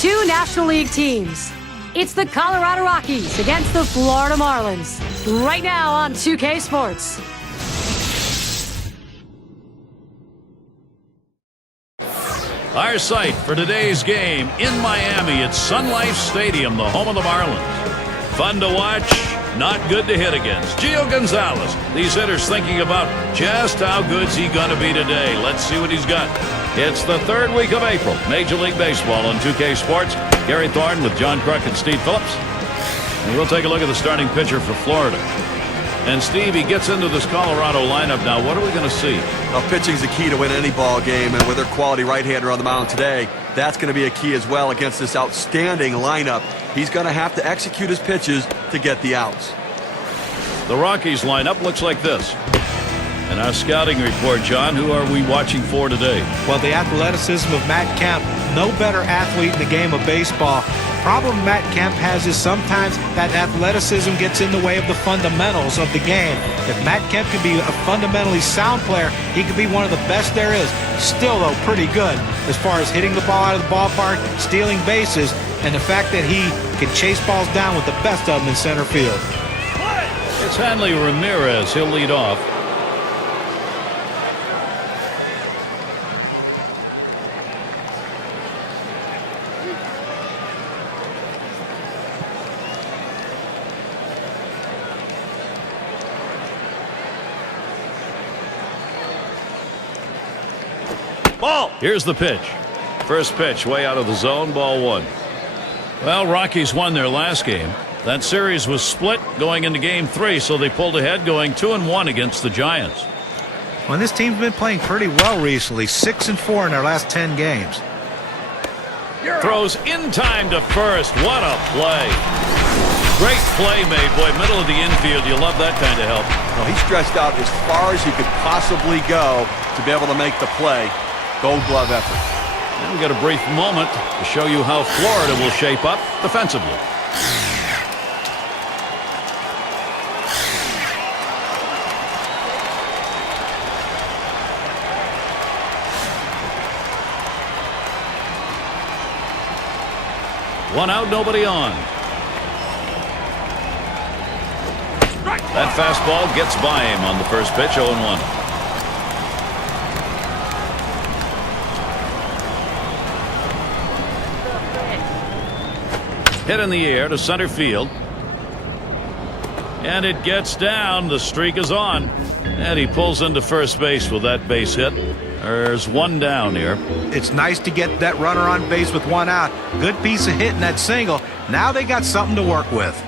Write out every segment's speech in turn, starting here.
two National League teams. It's the Colorado Rockies against the Florida Marlins. Right now on 2K Sports. Our site for today's game in Miami at Sun Life Stadium, the home of the Marlins. Fun to watch, not good to hit against. Gonzalez, these hitters thinking about just how good's he going to be today. Let's see what he's got. It's the third week of April. Major League Baseball on 2K Sports. Gary Thornton with John Kruk and Steve Phillips. And we'll take a look at the starting pitcher for Florida. And Steve, he gets into this Colorado lineup now. What are we going to see? Well, pitching's the key to win any ball game, and with their quality right-hander on the mound today, that's going to be a key as well against this outstanding lineup. He's going to have to execute his pitches to get the outs. The Rockies lineup looks like this. And our scouting report, John, who are we watching for today? Well, the athleticism of Matt Kemp. No better athlete in the game of baseball. Problem Matt Kemp has is sometimes that athleticism gets in the way of the fundamentals of the game. If Matt Kemp can be a fundamentally sound player, he could be one of the best there is. Still, though, pretty good as far as hitting the ball out of the ballpark, stealing bases, and the fact that he can chase balls down with the best of them in center field. It's Hanley Ramirez. He'll lead off. Ball. Here's the pitch. First pitch way out of the zone, ball one. Well, Rockies won their last game. That series was split going into game 3, so they pulled ahead going 2-1 against the Giants. Well, this team's been playing pretty well recently, 6-4 in their last 10 games. Throws in time to first. What a play. Great play made, boy, middle of the infield. You love that kind of help. Well, he stretched out as far as he could possibly go to be able to make the play. Gold glove effort. And we got a brief moment to show you how Florida will shape up defensively. One out, nobody on. That fastball gets by him on the first pitch, 0-1. Hit in the air to center field. And it gets down. The streak is on. And he pulls into first base with that base hit. There's one down here. It's nice to get that runner on base with one out. Good piece of hitting that single. Now they got something to work with.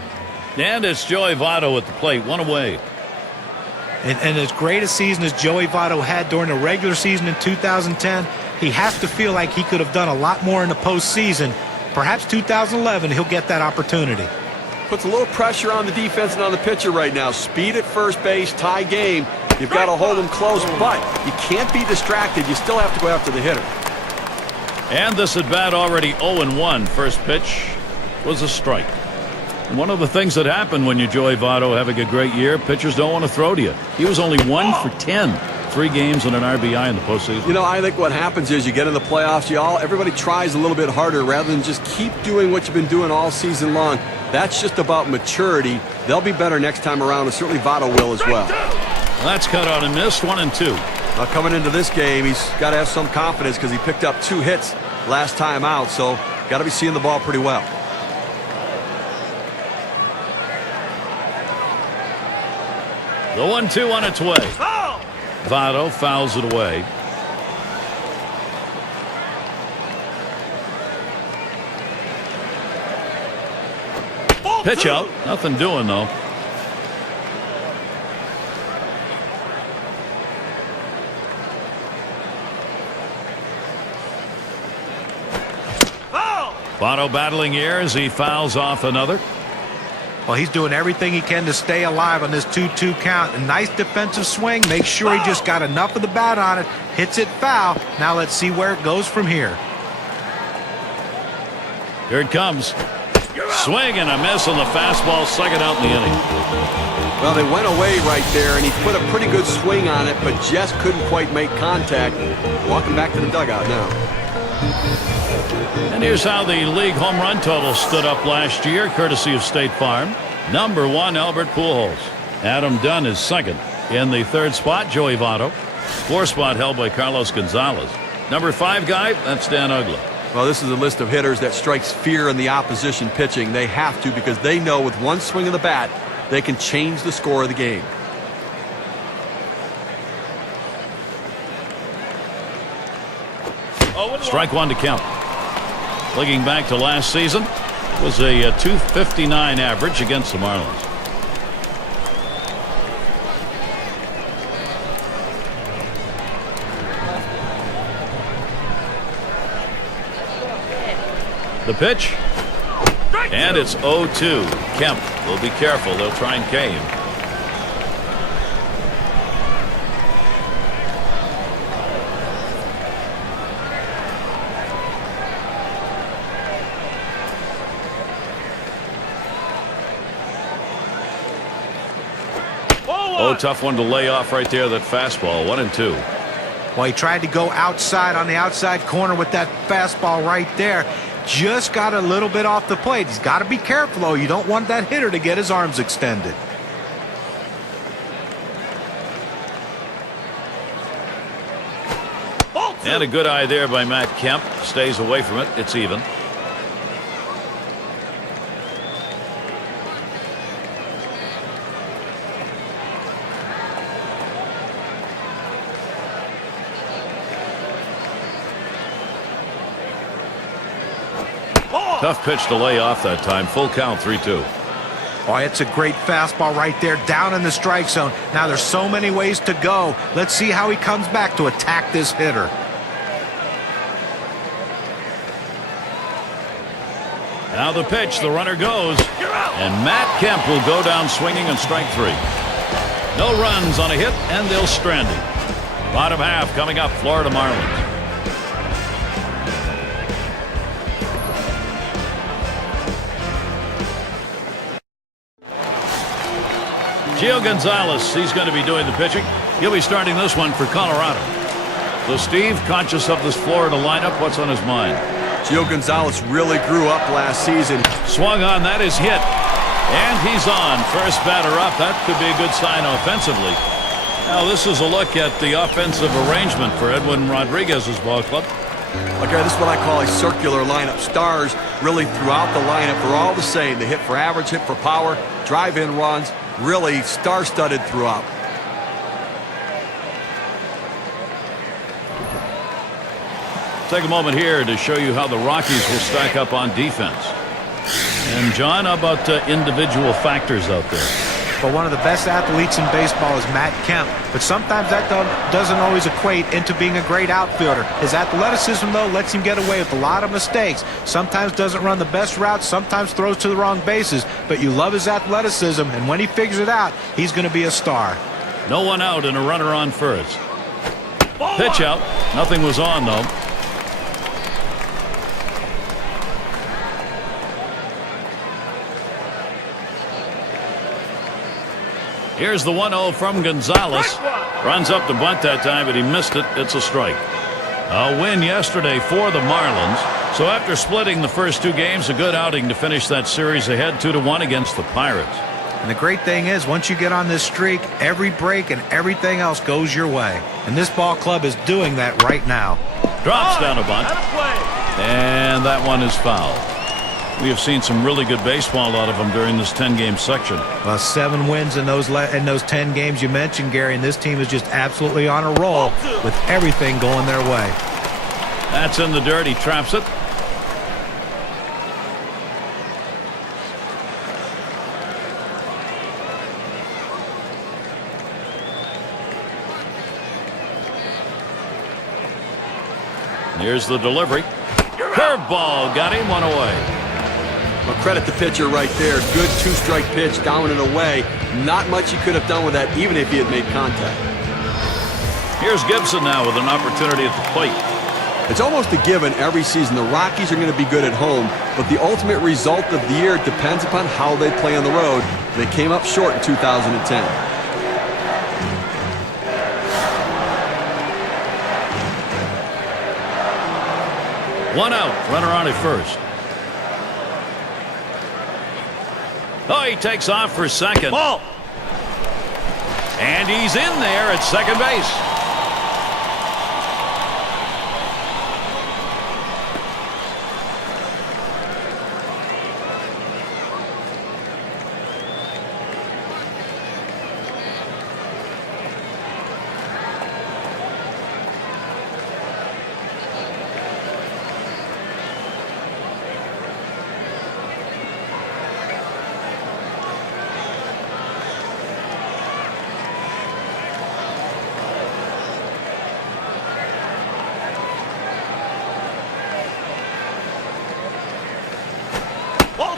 And it's Joey Votto at the plate. One away. And as great a season as Joey Votto had during the regular season in 2010, he has to feel like he could have done a lot more in the postseason. Perhaps 2011 he'll get that opportunity. Puts a little pressure on the defense and on the pitcher right now. Speed at first base, tie game. You've got to hold them close, but you can't be distracted. You still have to go after the hitter. And this at bat already 0-1. First pitch was a strike. And one of the things that happen when you Joey Votto having a great year, pitchers don't want to throw to you. He was only 1 for 10. 3 games and an RBI in the postseason. You know, I think what happens is you get in the playoffs, everybody tries a little bit harder rather than just keep doing what you've been doing all season long. That's just about maturity. They'll be better next time around, and certainly Votto will as well. That's cut on and missed, 1-2. Now coming into this game, he's got to have some confidence because he picked up 2 hits last time out, so got to be seeing the ball pretty well. The 1-2 on its way. Votto fouls it away. Pitch out. Nothing doing, though. Votto battling here as he fouls off another. Well, he's doing everything he can to stay alive on this 2-2 count. A nice defensive swing. Make sure he just got enough of the bat on it. Hits it foul. Now let's see where it goes from here. Here it comes. Swing and a miss on the fastball, second out in the inning. Well, they went away right there, and he put a pretty good swing on it, but just couldn't quite make contact. Walking back to the dugout now. And here's how the league home run total stood up last year, courtesy of State Farm. Number 1, Albert Pujols. Adam Dunn is second. In the third spot, Joey Votto. Fourth spot held by Carlos Gonzalez. Number 5 guy, that's Dan Uggla. Well, this is a list of hitters that strikes fear in the opposition pitching. They have to, because they know with one swing of the bat, they can change the score of the game. Strike 1 to Kemp. Looking back to last season, it was a .259 average against the Marlins. The pitch, and it's 0-2. Kemp will be careful. They'll try and K him. Oh, tough one to lay off right there, that fastball. 1-2. Well, he tried to go outside on the outside corner with that fastball right there. Just got a little bit off the plate. He's got to be careful, though. You don't want that hitter to get his arms extended. And a good eye there by Matt Kemp. Stays away from it. It's even. Tough pitch to lay off that time. Full count, 3-2. Oh, it's a great fastball right there, down in the strike zone. Now there's so many ways to go. Let's see how he comes back to attack this hitter. Now the pitch, the runner goes, and Matt Kemp will go down swinging on strike 3. No runs on a hit, and they'll strand him. Bottom half coming up, Florida Marlins. Gio Gonzalez, he's going to be doing the pitching. He'll be starting this one for Colorado. So, Steve, conscious of this Florida lineup, what's on his mind? Gio Gonzalez really grew up last season. Swung on, that is hit. And he's on. First batter up. That could be a good sign offensively. Now, this is a look at the offensive arrangement for Edwin Rodriguez's ball club. Okay, this is what I call a circular lineup. Stars really throughout the lineup are all the same. They hit for average, hit for power, drive-in runs. Really star-studded throughout. Take a moment here to show you how the Rockies will stack up on defense. And, John, how about individual factors out there? But one of the best athletes in baseball is Matt Kemp. But sometimes that doesn't always equate into being a great outfielder. His athleticism, though, lets him get away with a lot of mistakes. Sometimes doesn't run the best routes, sometimes throws to the wrong bases. But you love his athleticism, and when he figures it out, he's going to be a star. No one out and a runner on first. Pitch out. Nothing was on, though. Here's the 1-0 from Gonzalez. Runs up to bunt that time, but he missed it. It's a strike. A win yesterday for the Marlins. So after splitting the first 2 games, a good outing to finish that series ahead 2-1 against the Pirates. And the great thing is, once you get on this streak, every break and everything else goes your way. And this ball club is doing that right now. Drops down a bunt. And that one is fouled. We have seen some really good baseball out of them during this 10-game section. Well, 7 wins in those 10 games you mentioned, Gary, and this team is just absolutely on a roll with everything going their way. That's in the dirt. He traps it. Here's the delivery. Curveball got him, 1 away. Well, credit the pitcher right there. Good 2-strike pitch, down and away. Not much he could have done with that, even if he had made contact. Here's Gibson now with an opportunity at the plate. It's almost a given every season the Rockies are going to be good at home, but the ultimate result of the year depends upon how they play on the road. They came up short in 2010. One out. Runner on at first. Oh, he takes off for second. Ball. And he's in there at second base.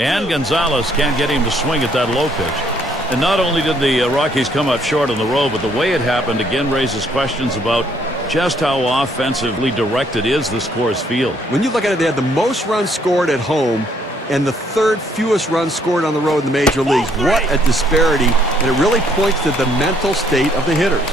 And Gonzalez can't get him to swing at that low pitch. And not only did the Rockies come up short on the road, but the way it happened again raises questions about just how offensively directed is this Coors Field. When you look at it, they had the most runs scored at home and the third fewest runs scored on the road in the major leagues. What a disparity, and it really points to the mental state of the hitters.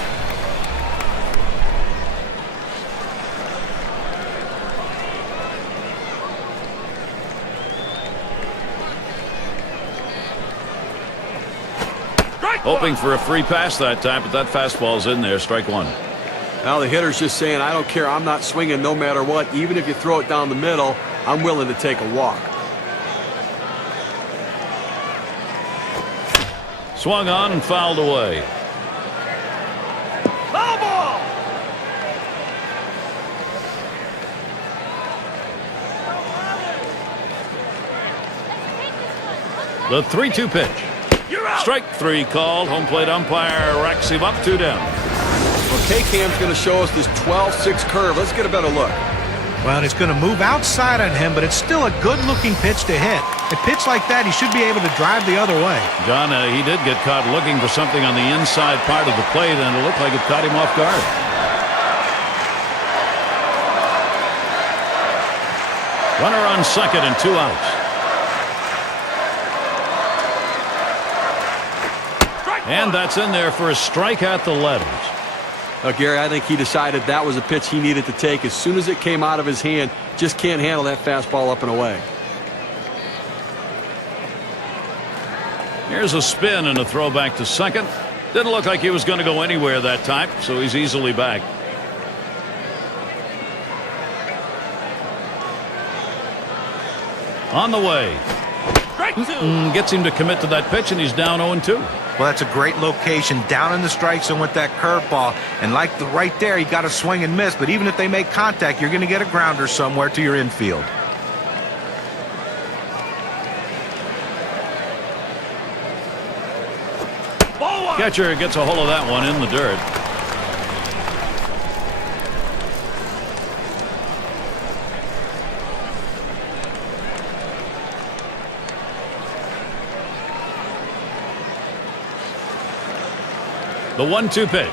Hoping for a free pass that time, but that fastball's in there. Strike one. Now the hitter's just saying, I don't care. I'm not swinging no matter what. Even if you throw it down the middle, I'm willing to take a walk. Swung on and fouled away. Foul ball. The 3-2 pitch. Strike three called. Home plate umpire racks him up, 2 down. Well, K-Cam's going to show us this 12-6 curve. Let's get a better look. Well, it's going to move outside on him, but it's still a good-looking pitch to hit. A pitch like that, he should be able to drive the other way. John, he did get caught looking for something on the inside part of the plate, and it looked like it caught him off guard. Runner on second and 2 outs. And that's in there for a strike at the letters. Gary, I think he decided that was a pitch he needed to take. As soon as it came out of his hand, just can't handle that fastball up and away. Here's a spin and a throw back to second. Didn't look like he was going to go anywhere that time, so he's easily back. On the way. Gets him to commit to that pitch, and he's down 0-2. Well, that's a great location, down in the strike zone with that curveball. And like right there, he got a swing and miss. But even if they make contact, you're going to get a grounder somewhere to your infield. Catcher gets a hold of that one in the dirt. The 1-2 pitch.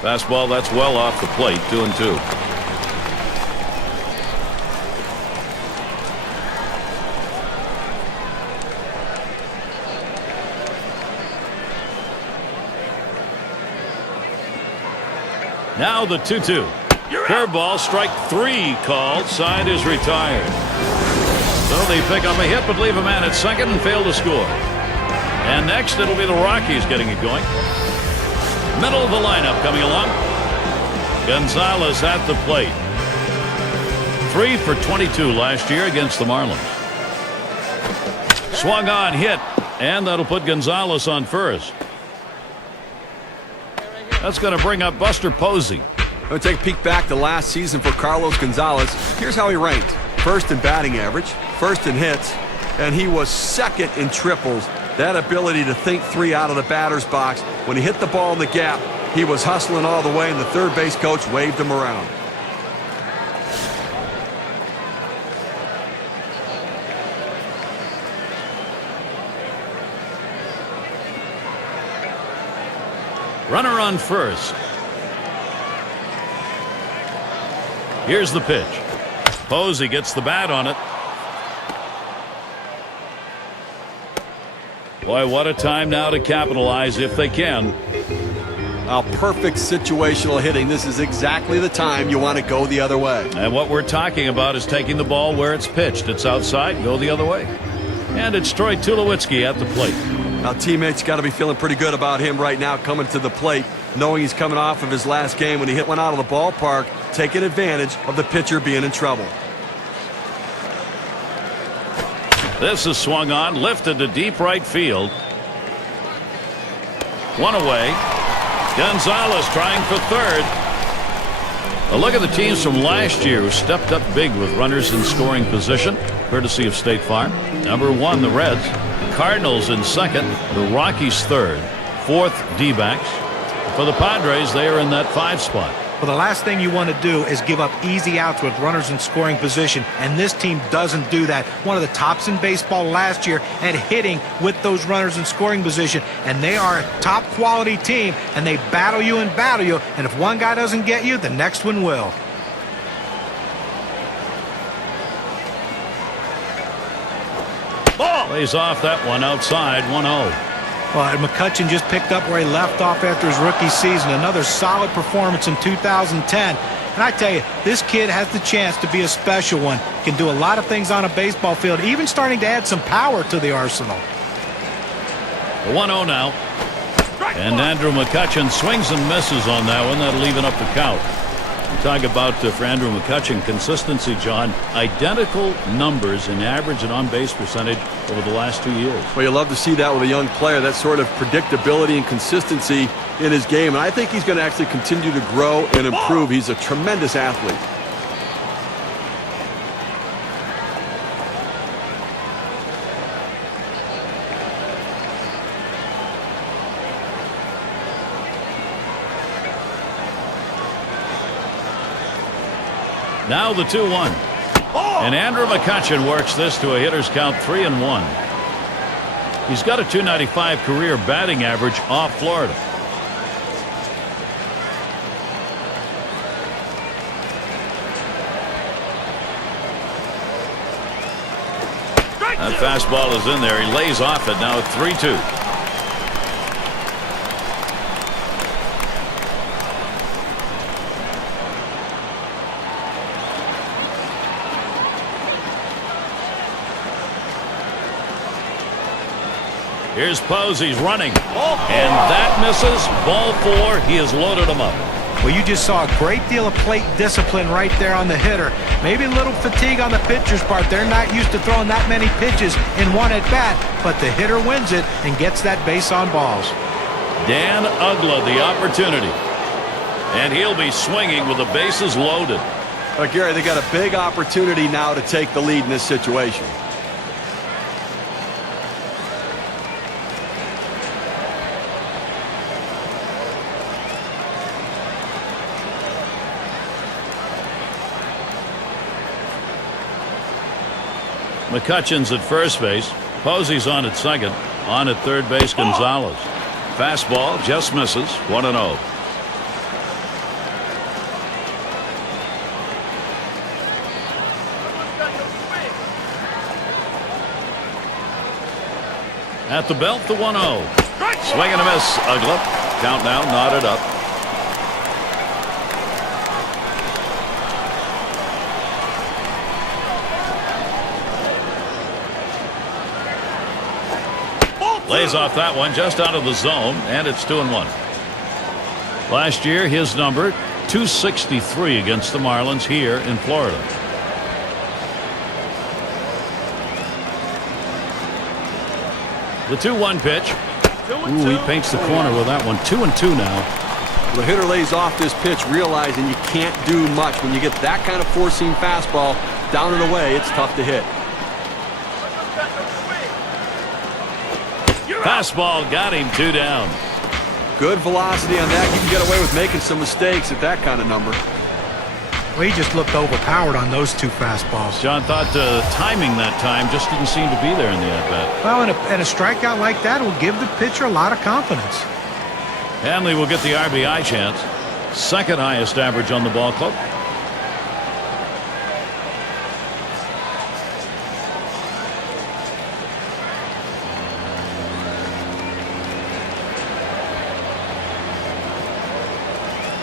Fastball that's well off the plate, 2-2. Now the 2-2. Curveball, strike 3 called. Side is retired. So they pick up a hit but leave a man at second and fail to score. And next it'll be the Rockies getting it going. Middle of the lineup coming along. Gonzalez at the plate. 3 for 22 last year against the Marlins. Swung on, hit, and that'll put Gonzalez on first. That's going to bring up Buster Posey. We'll take a peek back to last season for Carlos Gonzalez. Here's how he ranked. First in batting average, first in hits, and he was second in triples. That ability to think 3 out of the batter's box. When he hit the ball in the gap, he was hustling all the way, and the third base coach waved him around. Runner on first. Here's the pitch. Posey gets the bat on it. Boy, what a time now to capitalize if they can. Perfect situational hitting. This is exactly the time you want to go the other way. And what we're talking about is taking the ball where it's pitched. It's outside, go the other way. And it's Troy Tulowitzki at the plate. Now, teammates got to be feeling pretty good about him right now coming to the plate, knowing he's coming off of his last game when he hit one out of the ballpark, taking advantage of the pitcher being in trouble. This is swung on, lifted to deep right field. One away. Gonzalez trying for third. A look at the teams from last year who stepped up big with runners in scoring position, courtesy of State Farm. Number 1, the Reds. Cardinals in second. The Rockies third. Fourth, D-backs. For the Padres, they are in that 5 spot. Well, the last thing you want to do is give up easy outs with runners in scoring position, and this team doesn't do that. One of the tops in baseball last year at hitting with those runners in scoring position, and they are a top quality team, and they battle you, and if one guy doesn't get you, the next one will. Ball! Lays off that one outside, 1-0. Well, McCutchen just picked up where he left off after his rookie season. Another solid performance in 2010. And I tell you, this kid has the chance to be a special one. Can do a lot of things on a baseball field, even starting to add some power to the arsenal. 1-0 now. And Andrew McCutchen swings and misses on that one. That'll even up the count. You talk about, for Andrew McCutchen, consistency, John. Identical numbers in average and on-base percentage over the last 2 years. Well, you love to see that with a young player, that sort of predictability and consistency in his game. And I think he's going to actually continue to grow and improve. He's a tremendous athlete. Now the 2-1. And Andrew McCutchen works this to a hitter's count 3-1. He's got a .295 career batting average off Florida. That fastball is in there. He lays off it now at 3-2. Here's Posey's running. And that misses. Ball 4. He has loaded him up. Well, you just saw a great deal of plate discipline right there on the hitter. Maybe a little fatigue on the pitcher's part. They're not used to throwing that many pitches in one at bat, but the hitter wins it and gets that base on balls. Dan Ugla, the opportunity. And he'll be swinging with the bases loaded. Gary, they got a big opportunity now to take the lead in this situation. McCutchen's at first base. Posey's on at second. On at third base, Gonzalez. Fastball just misses. 1-0. At the belt, the 1-0. Swing and a miss. Ugla. Count now, knotted up. Lays off that one just out of the zone, and it's 2-1. Last year, his number, 263 against the Marlins here in Florida. The 2-1 pitch. Ooh, he paints the corner with that one. 2-2 now. The hitter lays off this pitch, realizing you can't do much. When you get that kind of four-seam fastball down and away, it's tough to hit. Fastball got him 2 down. Good velocity on that. You can get away with making some mistakes at that kind of number. Well, he just looked overpowered on those 2 fastballs. John thought timing that time just didn't seem to be there in the at-bat. Well, and a strikeout like that will give the pitcher a lot of confidence. Hanley will get the RBI chance. Second highest average on the ball club.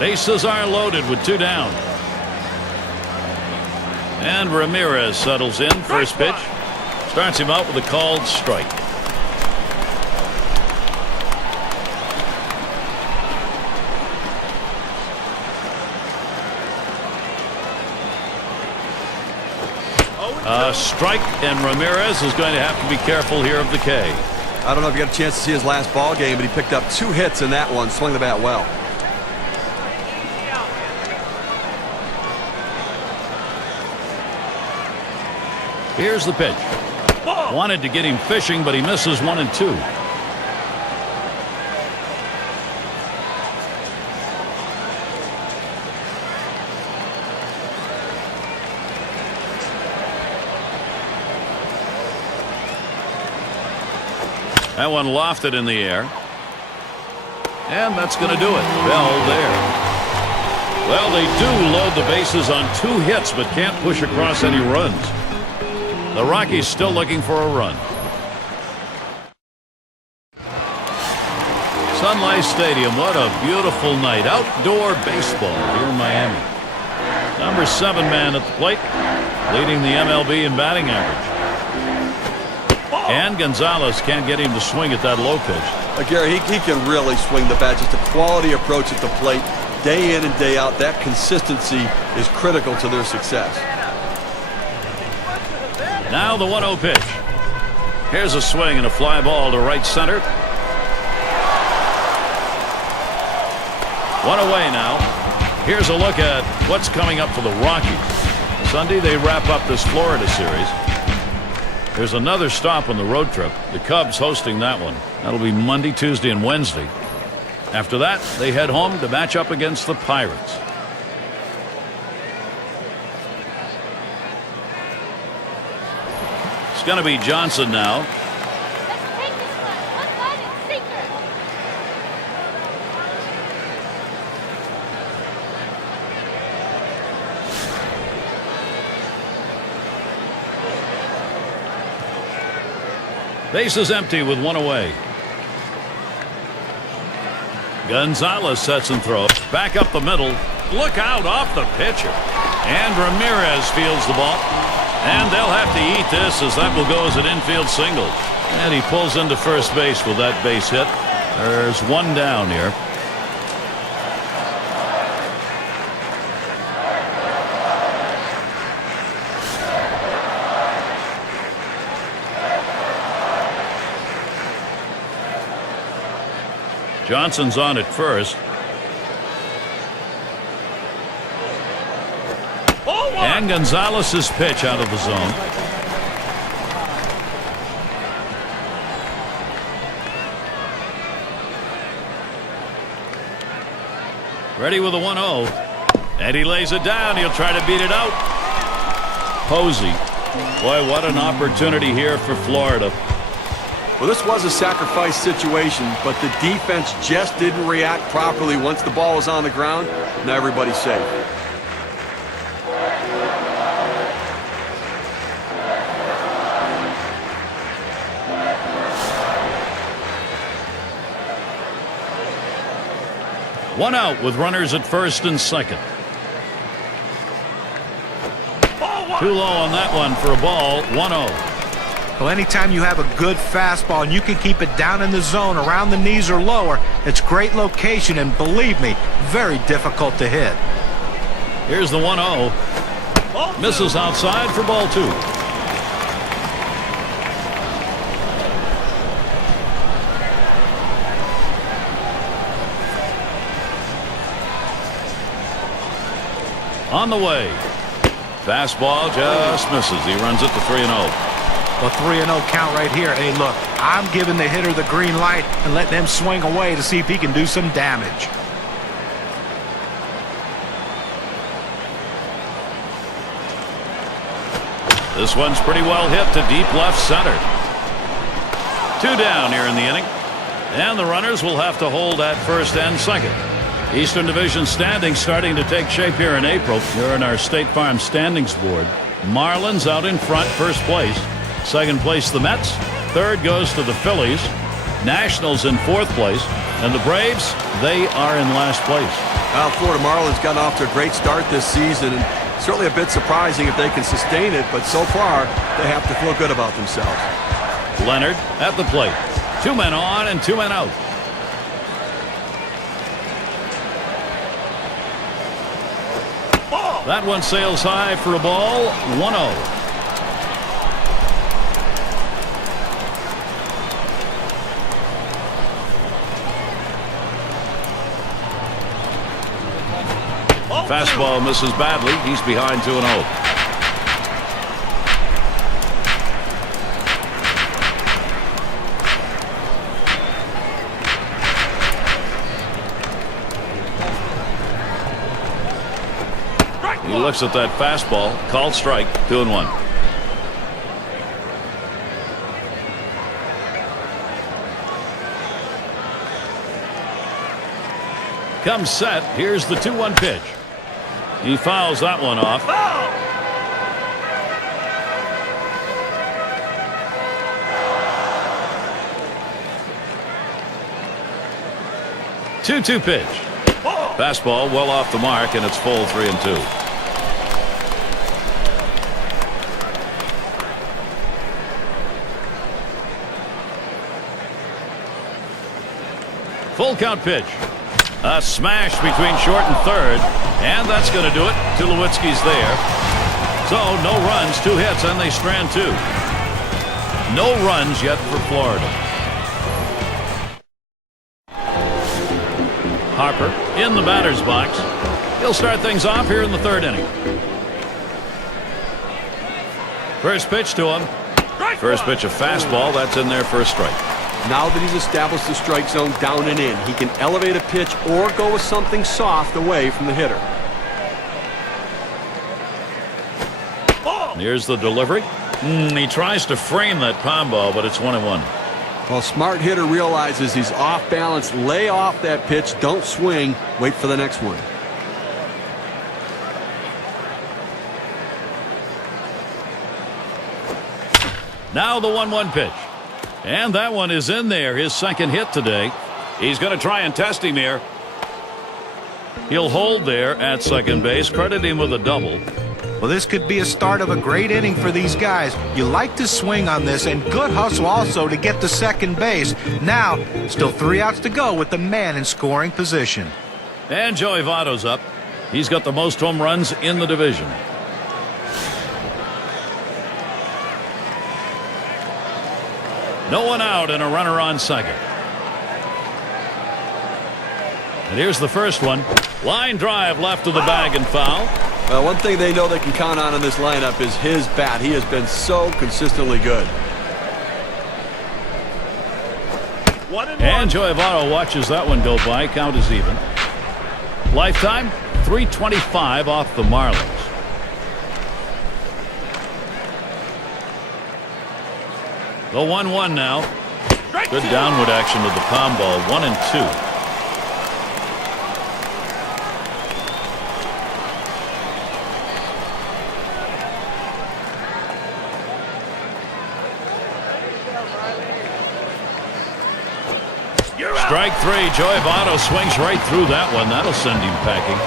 Bases are loaded with 2 down. And Ramirez settles in. First pitch. Starts him out with a called strike. A strike, and Ramirez is going to have to be careful here of the K. I don't know if you got a chance to see his last ball game, but he picked up 2 hits in that one. Swung the bat well. Here's the pitch. Wanted to get him fishing, but he misses 1 and 2. That one lofted in the air. And that's going to do it. Bell there. Well, they do load the bases on 2 hits, but can't push across any runs. The Rockies still looking for a run. Sun Life Stadium, what a beautiful night. Outdoor baseball here in Miami. Number 7 man at the plate, leading the MLB in batting average. And Gonzalez can't get him to swing at that low pitch. Gary, he can really swing the bat. Just a quality approach at the plate, day in and day out. That consistency is critical to their success. Now the 1-0 pitch. Here's a swing and a fly ball to right center. 1 away now. Here's a look at what's coming up for the Rockies. Sunday they wrap up this Florida series. There's another stop on the road trip. The Cubs hosting that one. That'll be Monday, Tuesday, and Wednesday. After that, they head home to match up against the Pirates. It's going to be Johnson now. Let's take this one line and sinker. Bases empty with 1 away. Gonzalez sets and throws. Back up the middle. Look out off the pitcher. And Ramirez fields the ball. And they'll have to eat this, as that will go as an infield single. And he pulls into first base with that base hit. There's 1 down here. Johnson's on at first. And Gonzalez's pitch out of the zone. Ready with a 1-0. And he lays it down. He'll try to beat it out. Posey. Boy, what an opportunity here for Florida. Well, this was a sacrifice situation, but the defense just didn't react properly once the ball was on the ground. Now everybody's safe. One out with runners at first and second. Too low on that one for a ball. 1-0. Well, anytime you have a good fastball and you can keep it down in the zone around the knees or lower, it's great location, and believe me, very difficult to hit. Here's the 1-0. Misses outside for ball 2. On the way. Fastball just misses. He runs it to 3-0. Well, 3-0 count right here. Hey, look, I'm giving the hitter the green light and letting him swing away to see if he can do some damage. This one's pretty well hit to deep left center. 2 down here in the inning. And the runners will have to hold at first and second. Eastern Division standings starting to take shape here in April. Here in our State Farm standings board. Marlins out in front, first place. Second place, the Mets. Third goes to the Phillies. Nationals in fourth place. And the Braves, they are in last place. Well, Florida Marlins got off to a great start this season, and certainly a bit surprising if they can sustain it, but so far they have to feel good about themselves. Leonard at the plate. 2 men on and 2 men out. That one sails high for a ball. 1-0. Fastball misses badly. He's behind 2-0. He looks at that fastball. Called strike. 2-1. Comes set. Here's the 2-1 pitch. He fouls that one off. 2-2 pitch. Fastball well off the mark, and it's full 3-2. Full count pitch. A smash between short and third, and that's going to do it. Tulowitzki's there. So no runs, 2 hits, and they strand 2. No runs yet for Florida. Harper in the batter's box. He'll start things off here in the 3rd inning. First pitch to him. First pitch a fastball. That's in there for a strike. Now that he's established the strike zone down and in, he can elevate a pitch or go with something soft away from the hitter. Here's the delivery. He tries to frame that palm ball, but it's 1-1. Well, a smart hitter realizes he's off balance. Lay off that pitch. Don't swing. Wait for the next one. Now the 1-1 pitch. And that one is in there. His 2nd hit today. He's going to try and test him here. He'll hold there at 2nd base. Credit him with a double. Well, this could be a start of a great inning for these guys. You like to swing on this, and good hustle also to get to 2nd base. Now, still 3 outs to go with the man in scoring position. And Joey Votto's up. He's got the most home runs in the division. No one out and a runner on 2nd. And here's the first one. Line drive left of the bag and foul. Well, one thing they know they can count on in this lineup is his bat. He has been so consistently good. And Joey Votto watches that one go by. Count is even. Lifetime, 325 off the Marlins. The 1-1 now. Good downward action to the palm ball. 1-2. Strike 3. Joey Votto swings right through that one. That'll send him packing.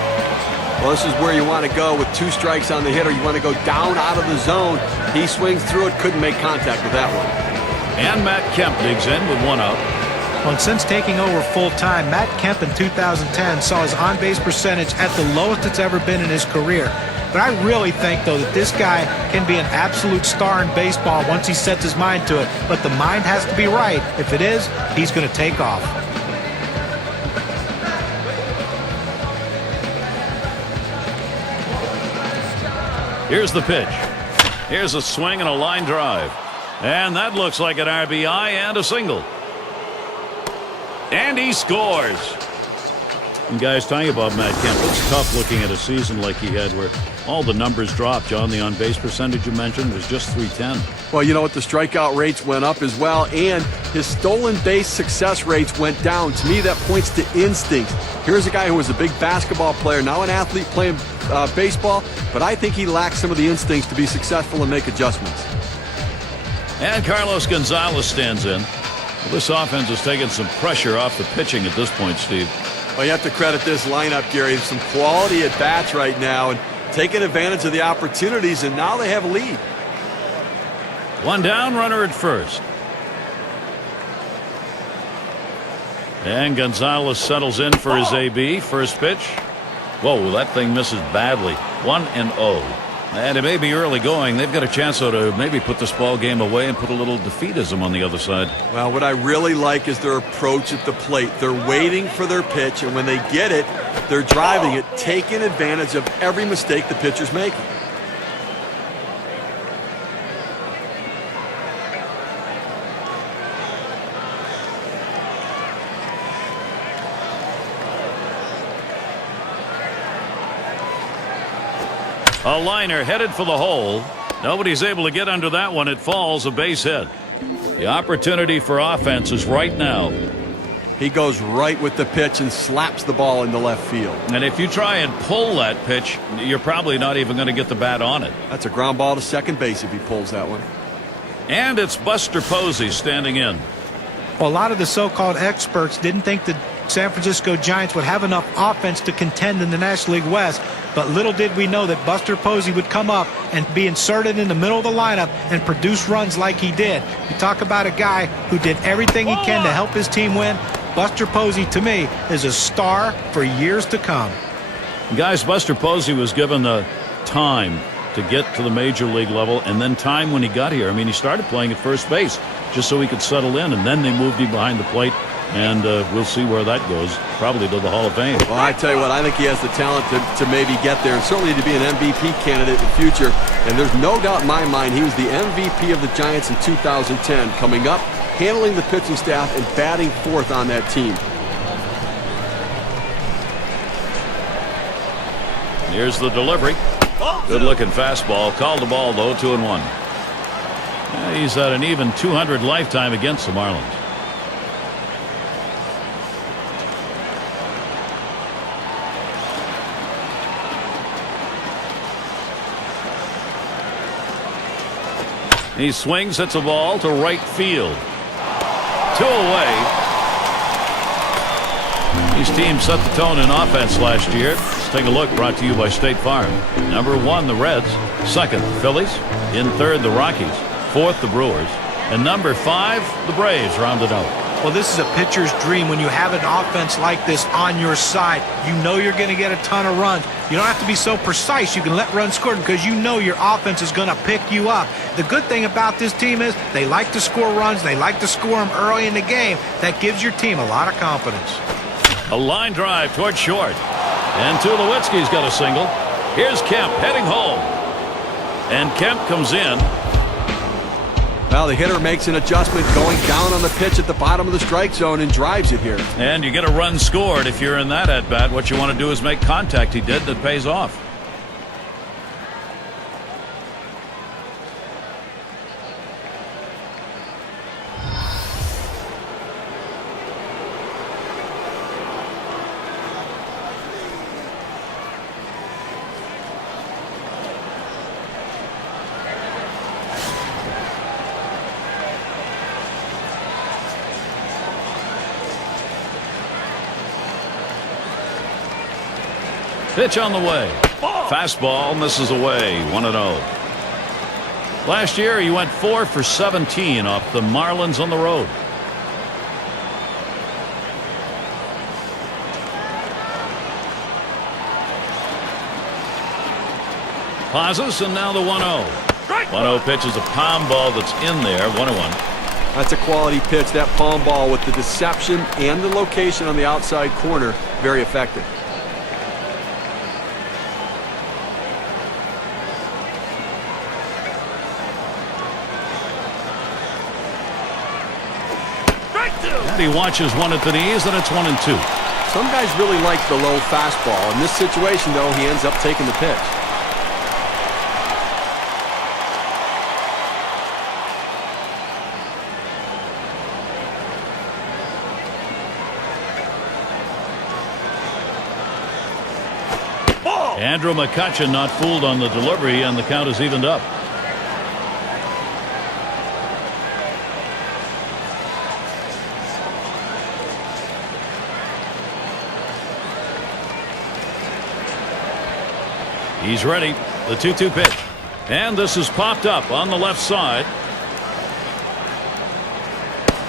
Well, this is where you want to go with 2 strikes on the hitter. You want to go down out of the zone. He swings through it. Couldn't make contact with that one. And Matt Kemp digs in with 1 out. Well, since taking over full-time, Matt Kemp in 2010 saw his on-base percentage at the lowest it's ever been in his career. But I really think, though, that this guy can be an absolute star in baseball once he sets his mind to it. But the mind has to be right. If it is, he's going to take off. Here's the pitch. Here's a swing and a line drive. And that looks like an RBI and a single. And he scores. And guys, talking about Matt Kemp, it's tough looking at a season like he had where all the numbers dropped. John, the on-base percentage you mentioned was just 310. Well, you know what? The strikeout rates went up as well, and his stolen base success rates went down. To me, that points to instinct. Here's a guy who was a big basketball player, now an athlete playing baseball, but I think he lacks some of the instincts to be successful and make adjustments. And Carlos Gonzalez stands in. Well, this offense is taking some pressure off the pitching at this point, Steve. Well, you have to credit this lineup, Gary. Some quality at bats right now and taking advantage of the opportunities, and now they have a lead. One down, runner at first. And Gonzalez settles in for his AB. First pitch. Whoa, that thing misses badly. 1-0. And it may be early going. They've got a chance, though, to maybe put this ball game away and put a little defeatism on the other side. Well, what I really like is their approach at the plate. They're waiting for their pitch, and when they get it, they're driving it, taking advantage of every mistake the pitcher's making. A liner headed for the hole. Nobody's able to get under that one. It falls, a base hit. The opportunity for offense is right now. He goes right with the pitch and slaps the ball into left field. And if you try and pull that pitch, you're probably not even going to get the bat on it. That's a ground ball to second base if he pulls that one. And it's Buster Posey standing in. Well, a lot of the so-called experts didn't think the San Francisco Giants would have enough offense to contend in the National League West, but little did we know that Buster Posey would come up and be inserted in the middle of the lineup and produce runs like he did. You talk about a guy who did everything he can to help his team win. Buster Posey, to me, is a star for years to come. Guys, Buster Posey was given the time to get to the major league level, and then time when he got here. I mean, he started playing at first base just so he could settle in, and then they moved him behind the plate. And we'll see where that goes, probably to the Hall of Fame. Well, I tell you what, I think he has the talent to maybe get there, and certainly to be an MVP candidate in the future. And there's no doubt in my mind he was the MVP of the Giants in 2010, coming up, handling the pitching staff, and batting fourth on that team. Here's the delivery. Good-looking fastball. Called the ball, though, 2-1. He's at an even 200 lifetime against the Marlins. He swings, hits a ball to right field. 2 away. These teams set the tone in offense last year. Let's take a look, brought to you by State Farm. Number 1, the Reds. Second, the Phillies. In third, the Rockies. Fourth, the Brewers. And number 5, the Braves rounded out. Well, this is a pitcher's dream when you have an offense like this on your side. You know you're going to get a ton of runs. You don't have to be so precise. You can let runs score because you know your offense is going to pick you up. The good thing about this team is they like to score runs. They like to score them early in the game. That gives your team a lot of confidence. A line drive toward short. And Tulowitzki's got a single. Here's Kemp heading home. And Kemp comes in. Well, the hitter makes an adjustment, going down on the pitch at the bottom of the strike zone and drives it here. And you get a run scored. If you're in that at-bat, what you want to do is make contact. He did. That pays off. Pitch on the way. Fastball misses away. 1-0. Last year he went 4 for 17 off the Marlins on the road. Pauses, and now the 1-0. 1-0 pitch is a palm ball that's in there. 1-1. That's a quality pitch. That palm ball with the deception and the location on the outside corner, very effective. And he watches one at the knees, and it's 1-2. Some guys really like the low fastball. In this situation, though, he ends up taking the pitch. Andrew McCutchen not fooled on the delivery, and the count is evened up. He's ready. The 2-2 pitch. And this is popped up on the left side.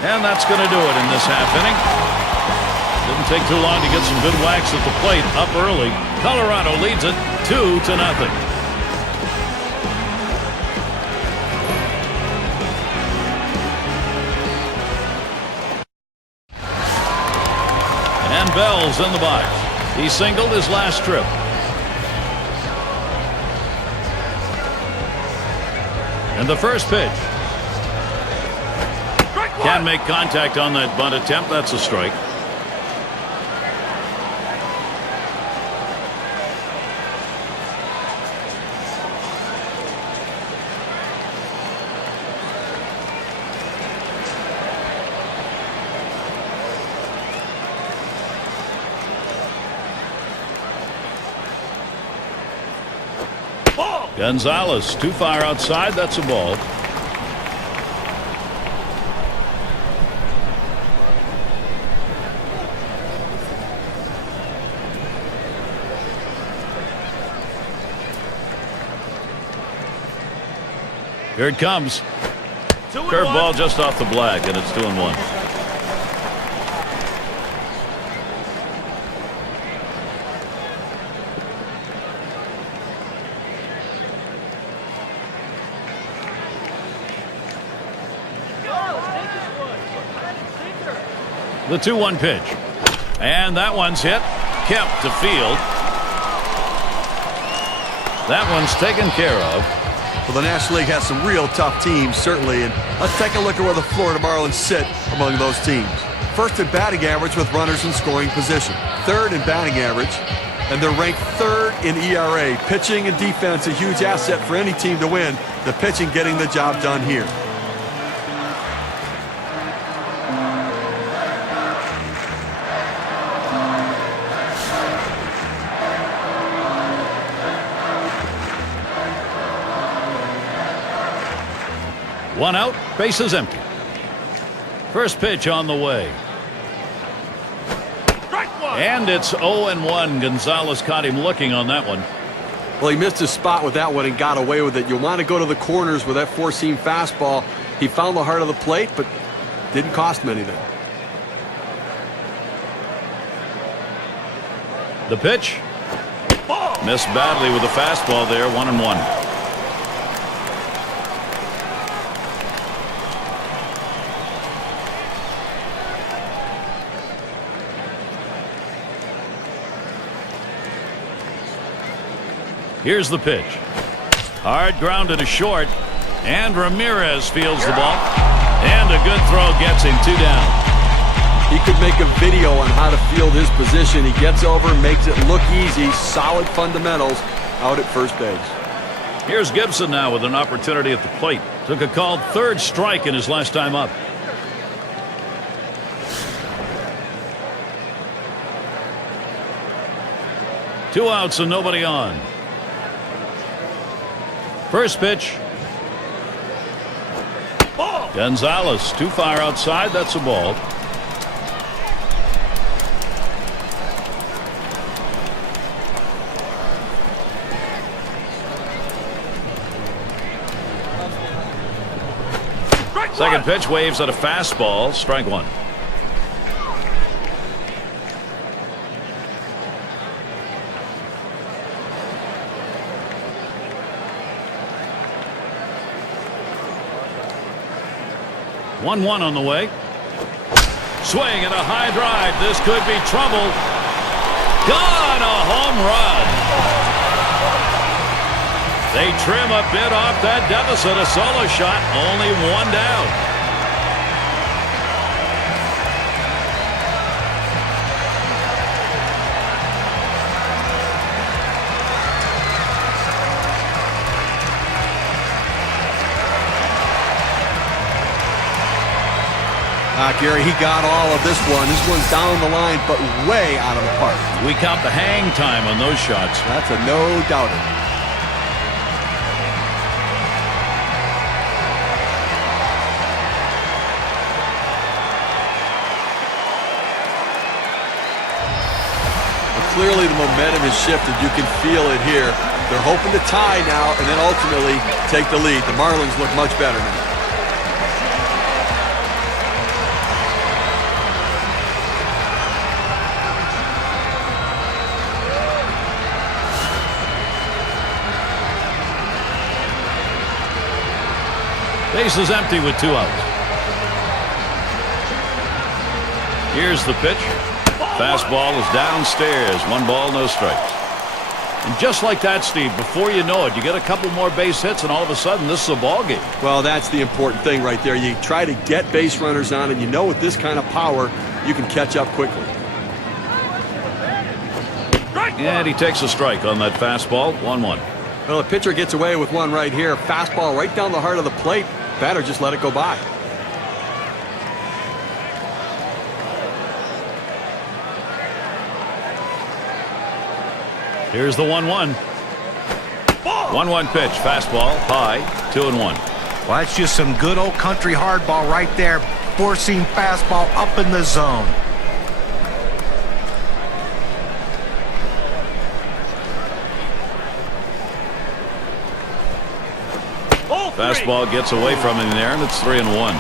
And that's going to do it in this half inning. Didn't take too long to get some good whacks at the plate up early. Colorado leads it 2-0. And Bell's in the box. He singled his last trip. And the first pitch. Can't make contact on that bunt attempt. That's a strike. Gonzalez too far outside. That's a ball. Here it comes. Curveball just off the black, and it's 2-1. The 2-1 pitch. And that one's hit. Kept to field. That one's taken care of. Well, the National League has some real tough teams, certainly. And let's take a look at where the Florida Marlins sit among those teams. First in batting average with runners in scoring position. Third in batting average. And they're ranked third in ERA. Pitching and defense, a huge asset for any team to win. The pitching getting the job done here. One out, bases empty. First pitch on the way. And it's 0-1. Gonzalez caught him looking on that one. Well, he missed his spot with that one and got away with it. You want to go to the corners with that four-seam fastball. He found the heart of the plate, but didn't cost him anything. The pitch. Missed badly with the fastball there. 1-1. Here's the pitch. Hard grounded to short. And Ramirez fields the ball. And a good throw gets him 2 down. He could make a video on how to field his position. He gets over, makes it look easy. Solid fundamentals out at first base. Here's Gibson now with an opportunity at the plate. Took a called third strike in his last time up. Two outs and nobody on. First pitch. Gonzalez too far outside. That's a ball. Second pitch waves at a fastball. Strike one. One on the way. Swing and a high drive. This could be trouble. Gone, a home run. They trim a bit off that deficit. A solo shot, only 1 down. Gary, he got all of this one. This one's down the line, but way out of the park. We count the hang time on those shots. That's a no-doubter. Clearly the momentum has shifted. You can feel it here. They're hoping to tie now and then ultimately take the lead. The Marlins look much better now. Base is empty with 2 outs. Here's the pitch. Fastball is downstairs. 1 ball, no strikes. And just like that, Steve, before you know it, you get a couple more base hits, and all of a sudden, this is a ball game. Well, that's the important thing right there. You try to get base runners on, and you know with this kind of power, you can catch up quickly. And he takes a strike on that fastball. 1-1. Well, the pitcher gets away with one right here. Fastball right down the heart of the plate. Batter just let it go by. Here's the 1-1. 1-1 pitch. Fastball high. 2-1. Well, that's just some good old country hardball right there. Four-seam fastball up in the zone. Fastball gets away from him there, and it's 3-1.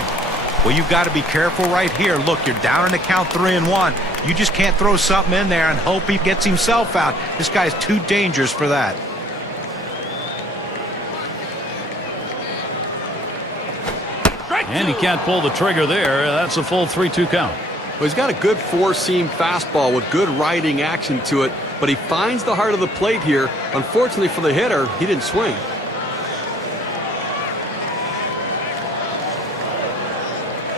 Well, you've got to be careful right here. Look, you're down in the count 3-1. You just can't throw something in there and hope he gets himself out. This guy's too dangerous for that. And he can't pull the trigger there. That's a full 3-2 count. Well, he's got a good four-seam fastball with good riding action to it, but he finds the heart of the plate here. Unfortunately for the hitter, he didn't swing.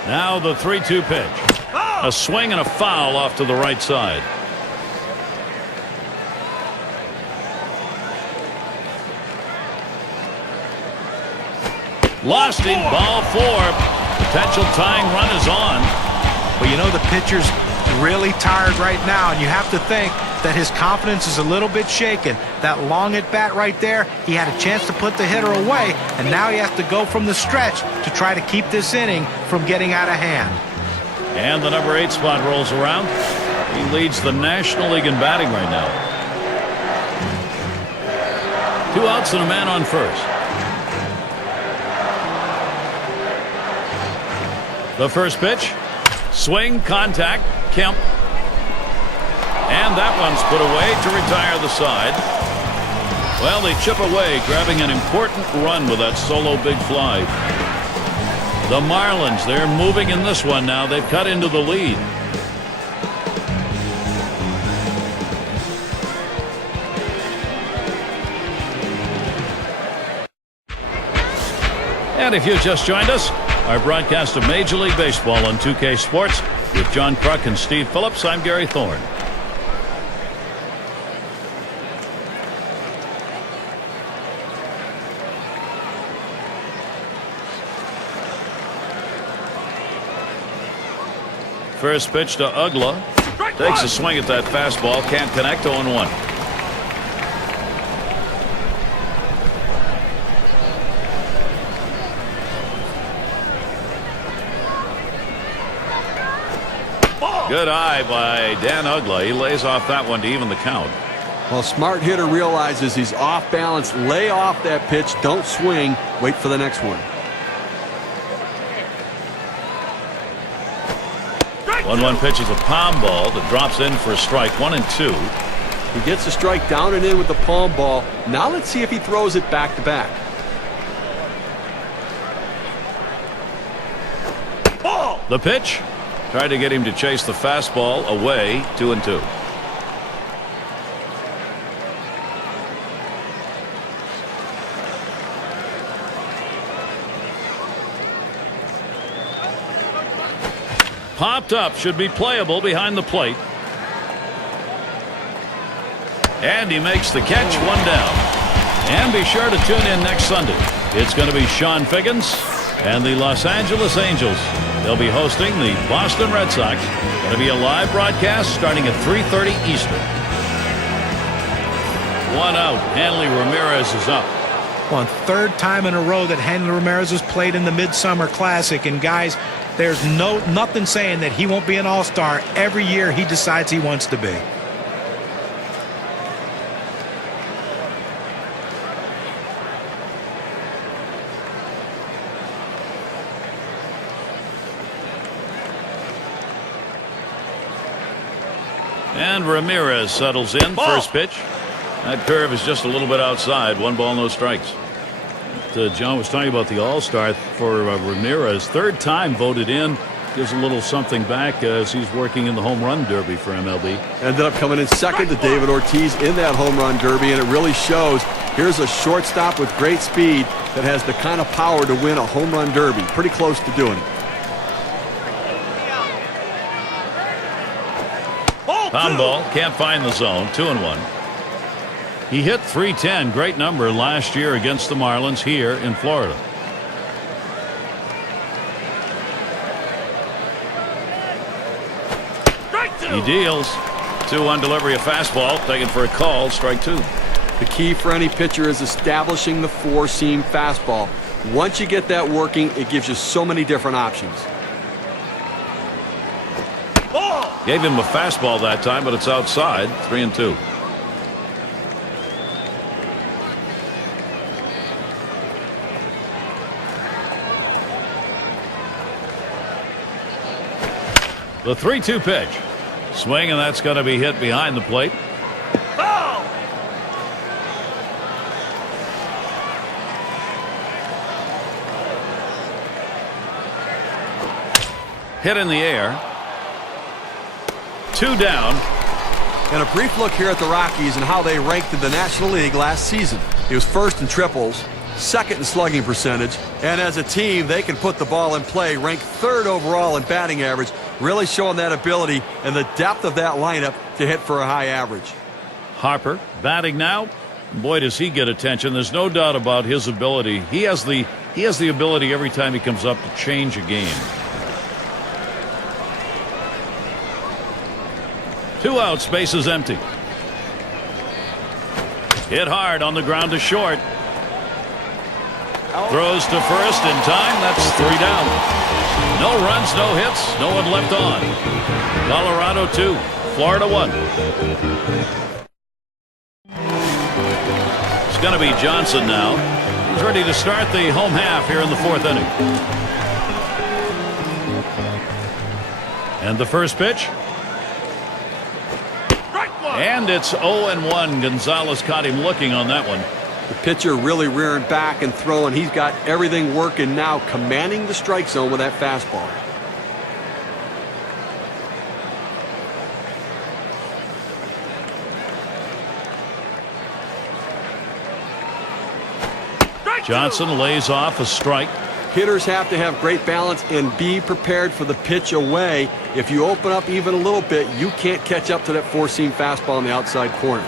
Now the 3-2 pitch. A swing and a foul off to the right side. Lost him. Ball 4. Potential tying run is on. But you know the pitcher's really tired right now, and you have to think that his confidence is a little bit shaken. That long at bat right there, he had a chance to put the hitter away, and now he has to go from the stretch to try to keep this inning from getting out of hand. And the number 8 spot rolls around. He leads the National League in batting right now. 2 outs and a man on first. The first pitch. Swing, contact, Kemp. And that one's put away to retire the side. Well, they chip away, grabbing an important run with that solo big fly. The Marlins, they're moving in this one now. They've cut into the lead. And if you just joined us, our broadcast of Major League Baseball on 2K Sports with John Kruk and Steve Phillips. I'm Gary Thorne. First pitch to Ugla. Takes a swing at that fastball. Can't connect. 0-1. Good eye by Dan Ugla. He lays off that one to even the count. Well, smart hitter realizes he's off balance. Lay off that pitch. Don't swing. Wait for the next one. 1-1 pitch is a palm ball that drops in for a strike. 1-2. He gets a strike down and in with the palm ball. Now let's see if he throws it back to back. The pitch. Tried to get him to chase the fastball away. 2-2. Popped up. Should be playable behind the plate. And he makes the catch. 1 down. And be sure to tune in next Sunday. It's going to be Sean Figgins and the Los Angeles Angels. They'll be hosting the Boston Red Sox. Going to be a live broadcast starting at 3:30 Eastern. 1 out. Hanley Ramirez is up. Well, third time in a row that Hanley Ramirez has played in the Midsummer Classic. And guys, there's nothing saying that he won't be an all-star every year he decides he wants to be. And Ramirez settles in. First pitch. That curve is just a little bit outside. 1 ball, no strikes. John was talking about the All-Star for Ramirez. 3rd time voted in. Gives a little something back as he's working in the home run derby for MLB. Ended up coming in second to David Ortiz in that home run derby, and it really shows. Here's a shortstop with great speed that has the kind of power to win a home run derby. Pretty close to doing it. Foul ball, can't find the zone. 2-1. He hit .310, great number last year against the Marlins here in Florida. He deals. 2-1 delivery, a fastball taken for a call. Strike 2. The key for any pitcher is establishing the 4-seam fastball. Once you get that working, it gives you so many different options. Gave him a fastball that time, but it's outside. 3-2. The 3-2 pitch. Swing, and that's going to be hit behind the plate. Hit in the air. 2 down. And a brief look here at the Rockies and how they ranked in the National League last season. He was 1st in triples, 2nd in slugging percentage, and as a team, they can put the ball in play, ranked 3rd overall in batting average, really showing that ability and the depth of that lineup to hit for a high average. Harper batting now. Boy, does he get attention. There's no doubt about his ability. He has the ability every time he comes up to change a game. 2 outs, bases empty. Hit hard on the ground to short. Throws to first in time. That's 3 down. No runs, no hits, no one left on. Colorado 2, Florida 1. It's going to be Johnson now. He's ready to start the home half here in the 4th inning. And the first pitch. And it's 0-1. Gonzalez caught him looking on that one. The pitcher really rearing back and throwing. He's got everything working now, commanding the strike zone with that fastball. Johnson lays off a strike. Hitters have to have great balance and be prepared for the pitch away. If you open up even a little bit, you can't catch up to that 4-seam fastball in the outside corner.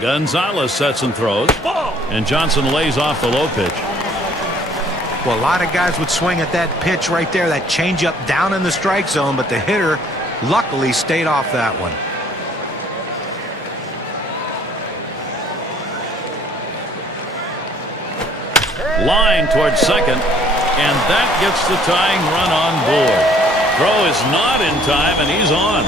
Gonzalez sets and throws. And Johnson lays off the low pitch. Well, a lot of guys would swing at that pitch right there, that changeup down in the strike zone, but the hitter luckily stayed off that one. Line towards second, and that gets the tying run on board. Throw is not in time, and he's on.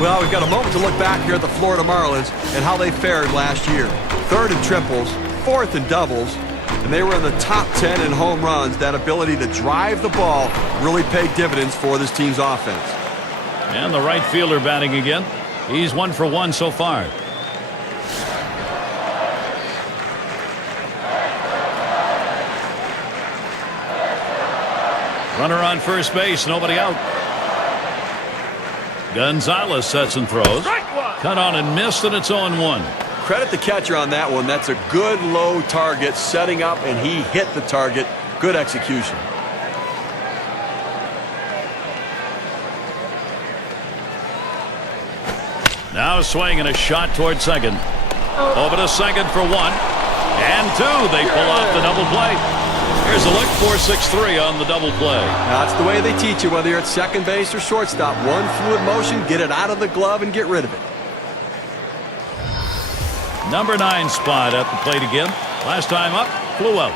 Well, we've got a moment to look back here at the Florida Marlins and how they fared last year. 3rd in triples, 4th in doubles, and they were in the top 10 in home runs. That ability to drive the ball really paid dividends for this team's offense. And the right fielder batting again. He's 1 for 1 so far. Runner on first base, nobody out. Gonzalez sets and throws. Cut on and missed, and it's 0-1. Credit the catcher on that one. That's a good low target, setting up, and he hit the target. Good execution. Now a swing and a shot toward second. Over to second for 1 and 2. They pull off the double play. Here's a look, 4-6-3 on the double play. That's the way they teach you, whether you're at second base or shortstop. One fluid motion, get it out of the glove and get rid of it. Number 9 spot at the plate again. Last time up, flew out.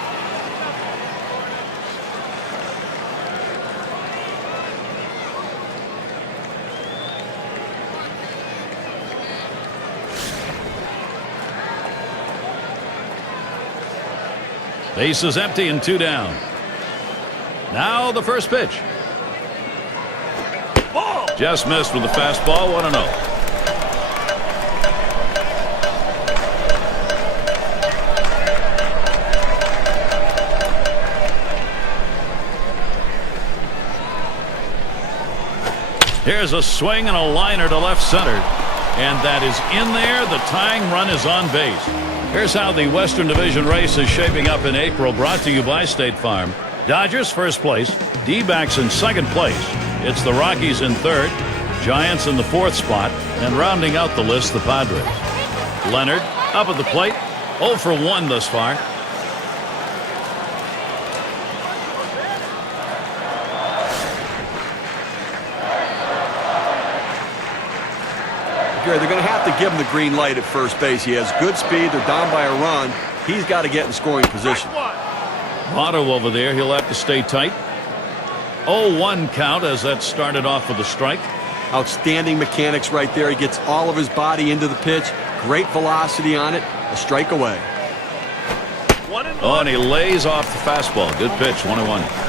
Base is empty and 2 down. Now the first pitch. Just missed with the fastball. 1-0. Here's a swing and a liner to left center. And that is in there. The tying run is on base. Here's how the Western Division race is shaping up in April, brought to you by State Farm. Dodgers first place, D-backs in second place. It's the Rockies in third, Giants in the fourth spot, and rounding out the list, the Padres. Leonard up at the plate, 0 for 1 thus far. They're going to have to give him the green light at first base. He has good speed. They're down by a run. He's got to get in scoring position. Otto over there. He'll have to stay tight. 0-1 count as that started off with a strike. Outstanding mechanics right there. He gets all of his body into the pitch. Great velocity on it. A strike away. Oh, and he lays off the fastball. Good pitch. 1-1.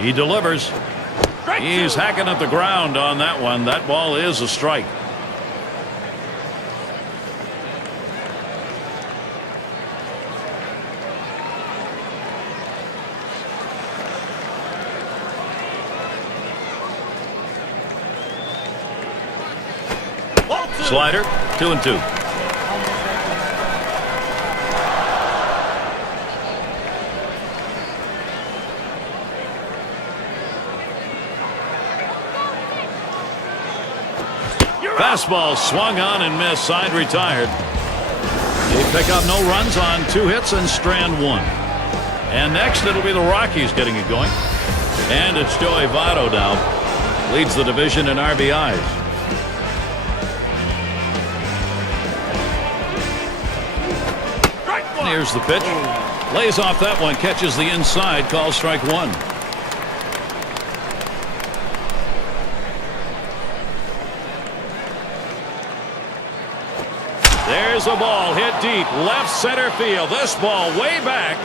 He delivers. He's hacking at the ground on that one. That ball is a strike. Slider, 2-2. Fastball swung on and missed. Side retired. They pick up no runs on 2 hits and strand 1. And next it'll be the Rockies getting it going. And it's Joey Votto now. Leads the division in RBIs. Here's the pitch. Lays off that one. Catches the inside. Calls strike 1. There's a ball hit deep left center field. This ball way back.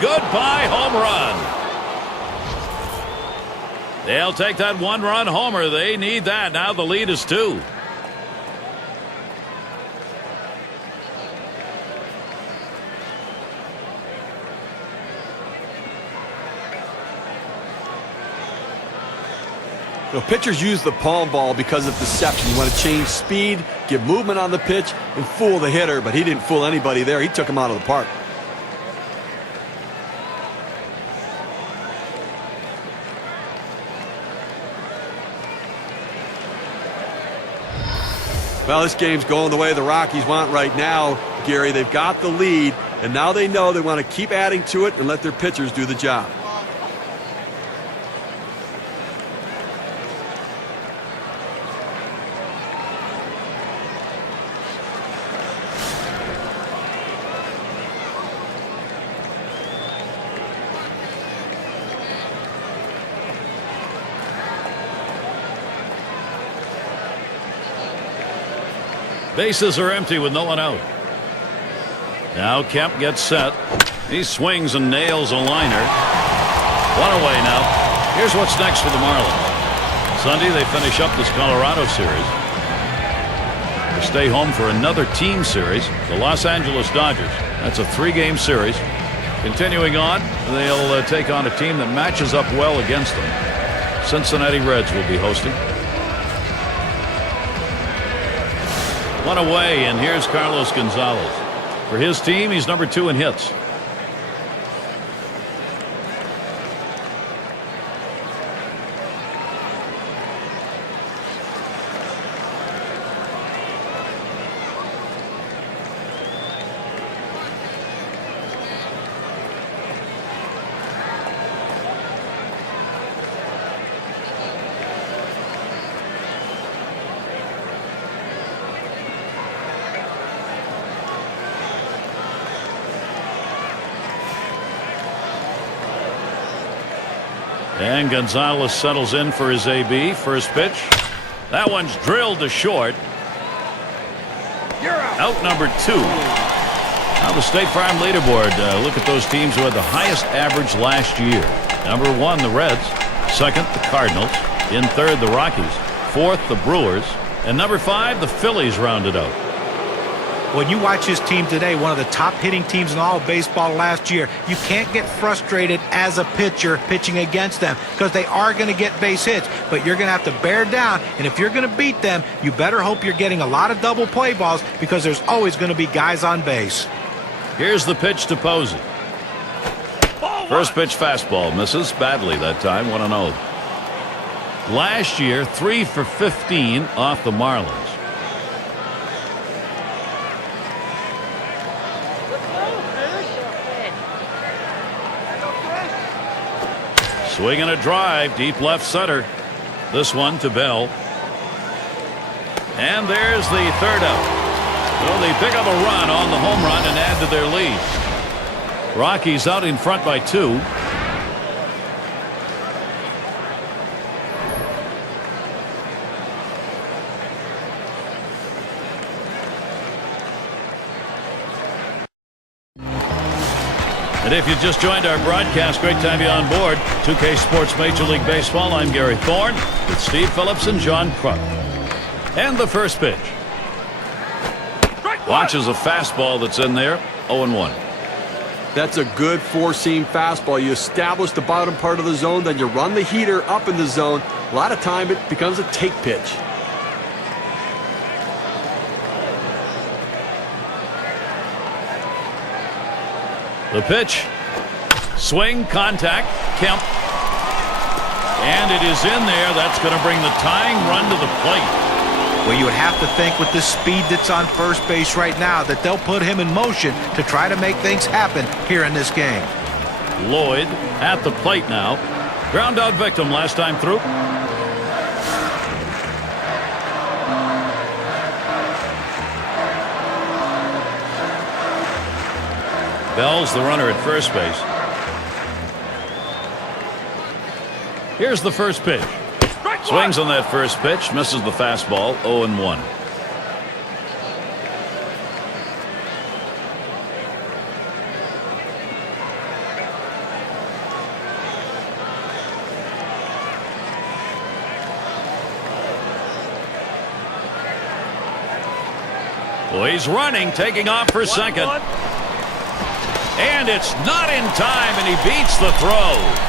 Goodbye home run. They'll take that 1-run homer. They need that. Now the lead is 2. Pitchers use the palm ball because of deception. You want to change speed, get movement on the pitch, and fool the hitter. But he didn't fool anybody there. He took him out of the park. Well, this game's going the way the Rockies want right now, Gary. They've got the lead, and now they know they want to keep adding to it and let their pitchers do the job. Bases are empty with no one out. Now Kemp gets set. He swings and nails a liner. 1 away now. Here's what's next for the Marlins. Sunday they finish up this Colorado series. They stay home for another team series. The Los Angeles Dodgers. That's a 3-game series. Continuing on, they'll take on a team that matches up well against them. Cincinnati Reds will be hosting. 1 away, and here's Carlos Gonzalez. For his team, he's number 2 in hits. And Gonzalez settles in for his AB. First pitch. That one's drilled to short. Out number 2. Now the State Farm leaderboard. Look at those teams who had the highest average last year. Number 1, the Reds. Second, the Cardinals. In third, the Rockies. Fourth, the Brewers. And number 5, the Phillies rounded out. When you watch his team today, one of the top hitting teams in all of baseball last year, you can't get frustrated as a pitcher pitching against them because they are going to get base hits, but you're going to have to bear down, and if you're going to beat them, you better hope you're getting a lot of double play balls because there's always going to be guys on base. Here's the pitch to Posey. First pitch fastball misses badly that time, 1-0. Last year, 3 for 15 off the Marlins. Swing and a drive, deep left center. This one to Bell. And there's the third out. So they pick up a run on the home run and add to their lead. Rockies out in front by 2. And if you just joined our broadcast, great to have you on board. 2K Sports Major League Baseball. I'm Gary Thorne with Steve Phillips and John Kruk. And the first pitch. Launches a fastball that's in there. 0-1. That's a good four-seam fastball. You establish the bottom part of the zone, then you run the heater up in the zone. A lot of time it becomes a take pitch. The pitch. Swing, contact, Kemp. And it is in there. That's going to bring the tying run to the plate. Well, you would have to think with the speed that's on first base right now that they'll put him in motion to try to make things happen here in this game. Lloyd at the plate now. Ground out victim last time through. Bell's the runner at first base. Here's the first pitch. Swings on that first pitch, misses the fastball. 0-1. Well, he's running, taking off for second. And it's not in time, and he beats the throw.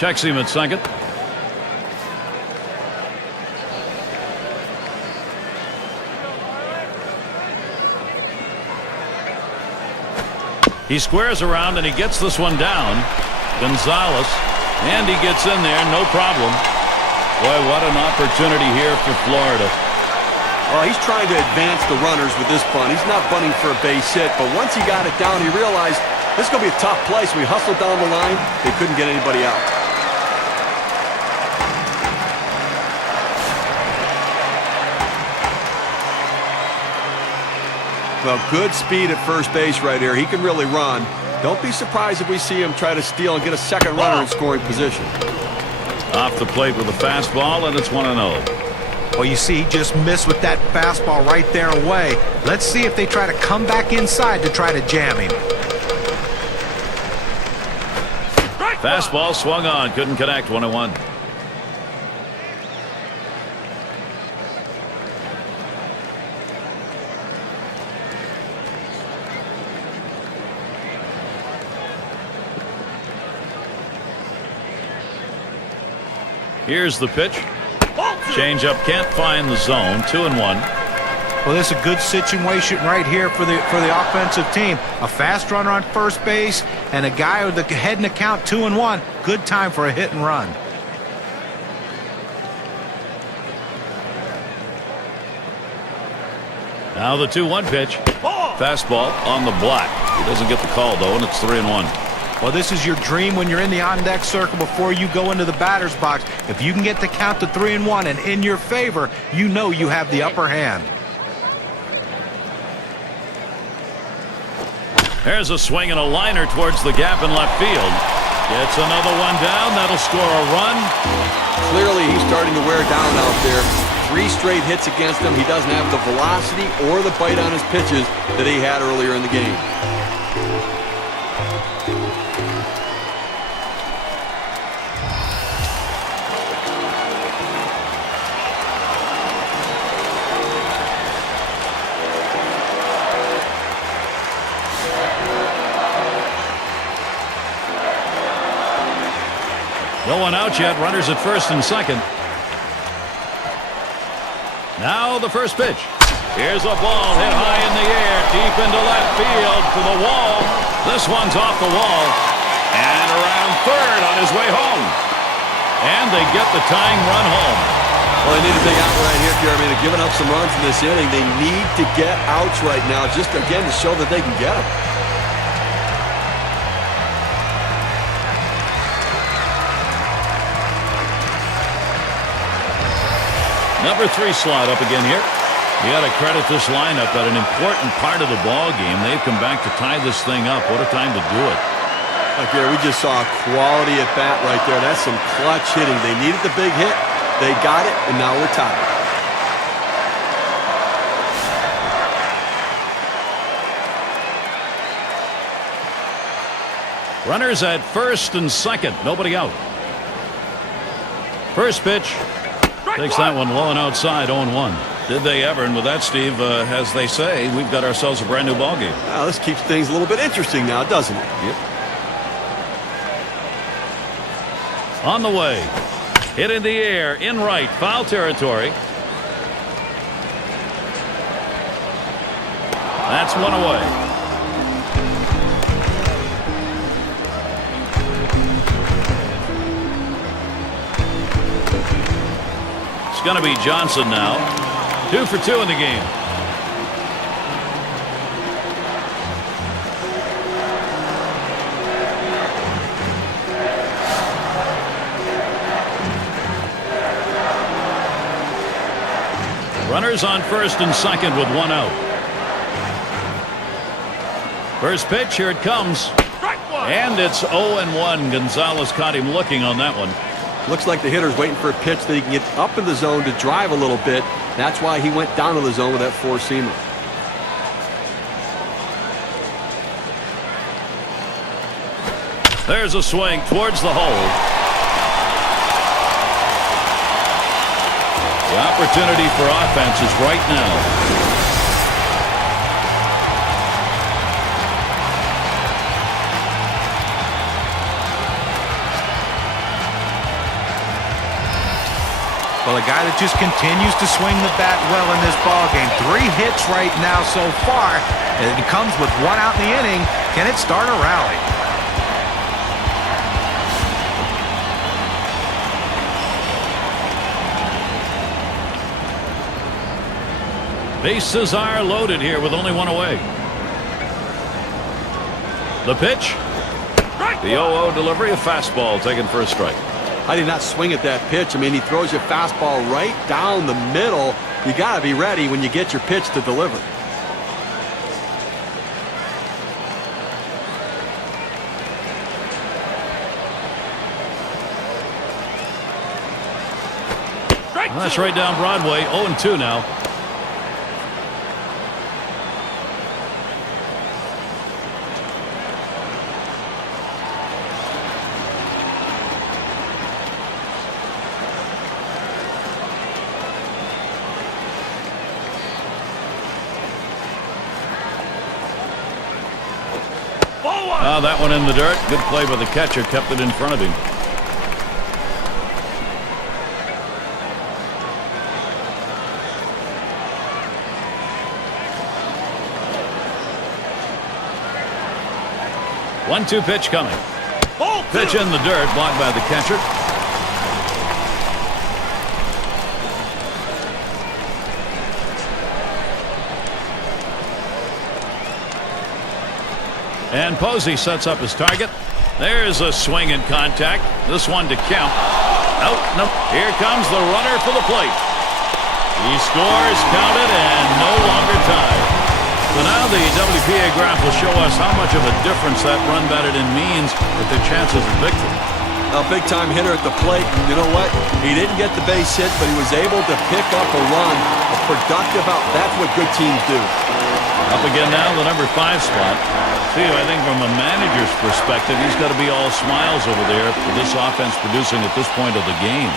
Checks him at second. He squares around and he gets this one down. Gonzalez, and he gets in there, no problem. Boy, what an opportunity here for Florida. Well, he's trying to advance the runners with this bunt. He's not bunting for a base hit, but once he got it down, he realized this is going to be a tough play, so he hustled down the line. They couldn't get anybody out. Well, good speed at first base right here. He can really run. Don't be surprised if we see him try to steal and get a second runner in scoring position. Off the plate with a fastball, and it's 1-0. Well, you see, he just missed with that fastball right there away. Let's see if they try to come back inside to try to jam him. Fastball swung on, couldn't connect. 1-1. Here's the pitch. Changeup can't find the zone. 2-1. Well, this is a good situation right here for the offensive team. A fast runner on first base and a guy with the head in the count. 2-1. Good time for a hit and run. Now the 2-1 pitch. Fastball on the block. He doesn't get the call, though, and it's 3-1. Well, this is your dream when you're in the on-deck circle before you go into the batter's box. If you can get the count to 3-1 and in your favor, you know you have the upper hand. There's a swing and a liner towards the gap in left field. Gets another one down. That'll score a run. Clearly, he's starting to wear down out there. 3 straight hits against him. He doesn't have the velocity or the bite on his pitches that he had earlier in the game. No one out yet. Runners at first and second. Now the first pitch. Here's a ball hit high in the air, deep into left field to the wall. This one's off the wall. And around third on his way home. And they get the tying run home. Well, they need a big out right here, Jeremy. They're giving up some runs in this inning. They need to get outs right now, just again to show that they can get them. Number 3 slot up again here. You got to credit this lineup at an important part of the ball game. They've come back to tie this thing up. What a time to do it. Like there, we just saw a quality at bat right there. That's some clutch hitting. They needed the big hit. They got it, and now we're tied. Runners at first and second. Nobody out. First pitch. Takes that one low and outside, 0-1. Did they ever? And with that, Steve, as they say, we've got ourselves a brand new ball game. Well, this keeps things a little bit interesting now, doesn't it? Yep. On the way. Hit in the air, in right, foul territory. That's one away. It's going to be Johnson now. 2 for 2 in the game. Runners on first and second with 1 out. First pitch, here it comes. And it's 0-1. Gonzalez caught him looking on that one. Looks like the hitter's waiting for a pitch that he can get up in the zone to drive a little bit. That's why he went down to the zone with that 4-seamer. There's a swing towards the hole. The opportunity for offense is right now. Well, a guy that just continues to swing the bat well in this ballgame. 3 hits right now so far. And it comes with 1 out in the inning. Can it start a rally? Bases are loaded here with only 1 away. The pitch. The 0-0 delivery, a fastball taken for a strike. I did not swing at that pitch. I mean, he throws your fastball right down the middle. You got to be ready when you get your pitch to deliver. Well, that's right down Broadway. 0-2 now. Oh, that one in the dirt. Good play by the catcher. Kept it in front of him. One-two pitch coming. Pitch in the dirt. Blocked by the catcher. And Posey sets up his target. There's a swing and contact. This one to Kemp. Out. Nope. Here comes the runner for the plate. He scores, counted, and no longer tied. So now the WPA graph will show us how much of a difference that run batted in means with their chances of victory. A big-time hitter at the plate. You know what? He didn't get the base hit, but he was able to pick up a run. A productive out. That's what good teams do. Up again now, the number 5 spot. See, I think from a manager's perspective, he's got to be all smiles over there for this offense producing at this point of the game.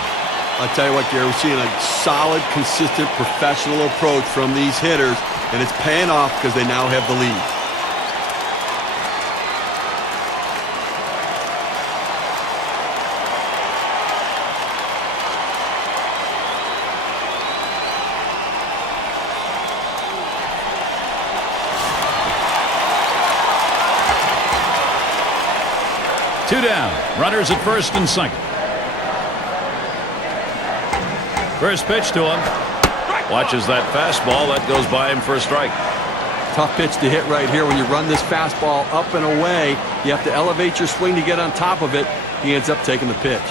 I'll tell you what, Gary, we're seeing a solid, consistent, professional approach from these hitters, and it's paying off because they now have the lead. Two down. Runners at first and second. First pitch to him. Watches that fastball. That goes by him for a strike. Tough pitch to hit right here. When you run this fastball up and away, you have to elevate your swing to get on top of it. He ends up taking the pitch.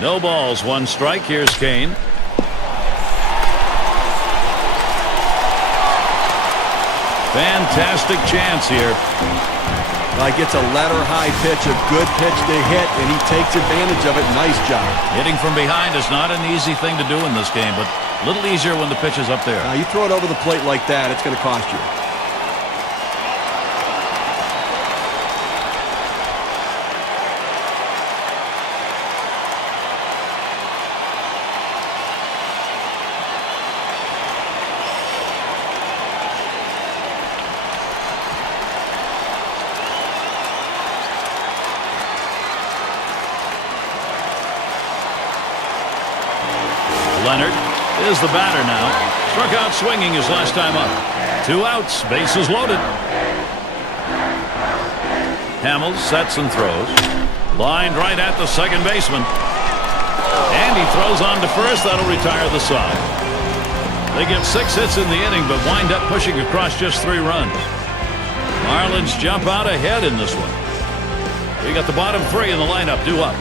No balls, 1 strike. Here's Kane. Fantastic chance here. Like it's a letter-high pitch, a good pitch to hit, and he takes advantage of it. Nice job. Hitting from behind is not an easy thing to do in this game, but a little easier when the pitch is up there. Now, you throw it over the plate like that, it's going to cost you. Leonard is the batter now. Struck out swinging his last time up. 2 outs, bases loaded. Hamels sets and throws. Lined right at the second baseman. And he throws on to first. That'll retire the side. They get 6 hits in the inning, but wind up pushing across just 3 runs. Marlins jump out ahead in this one. We got the bottom 3 in the lineup due up.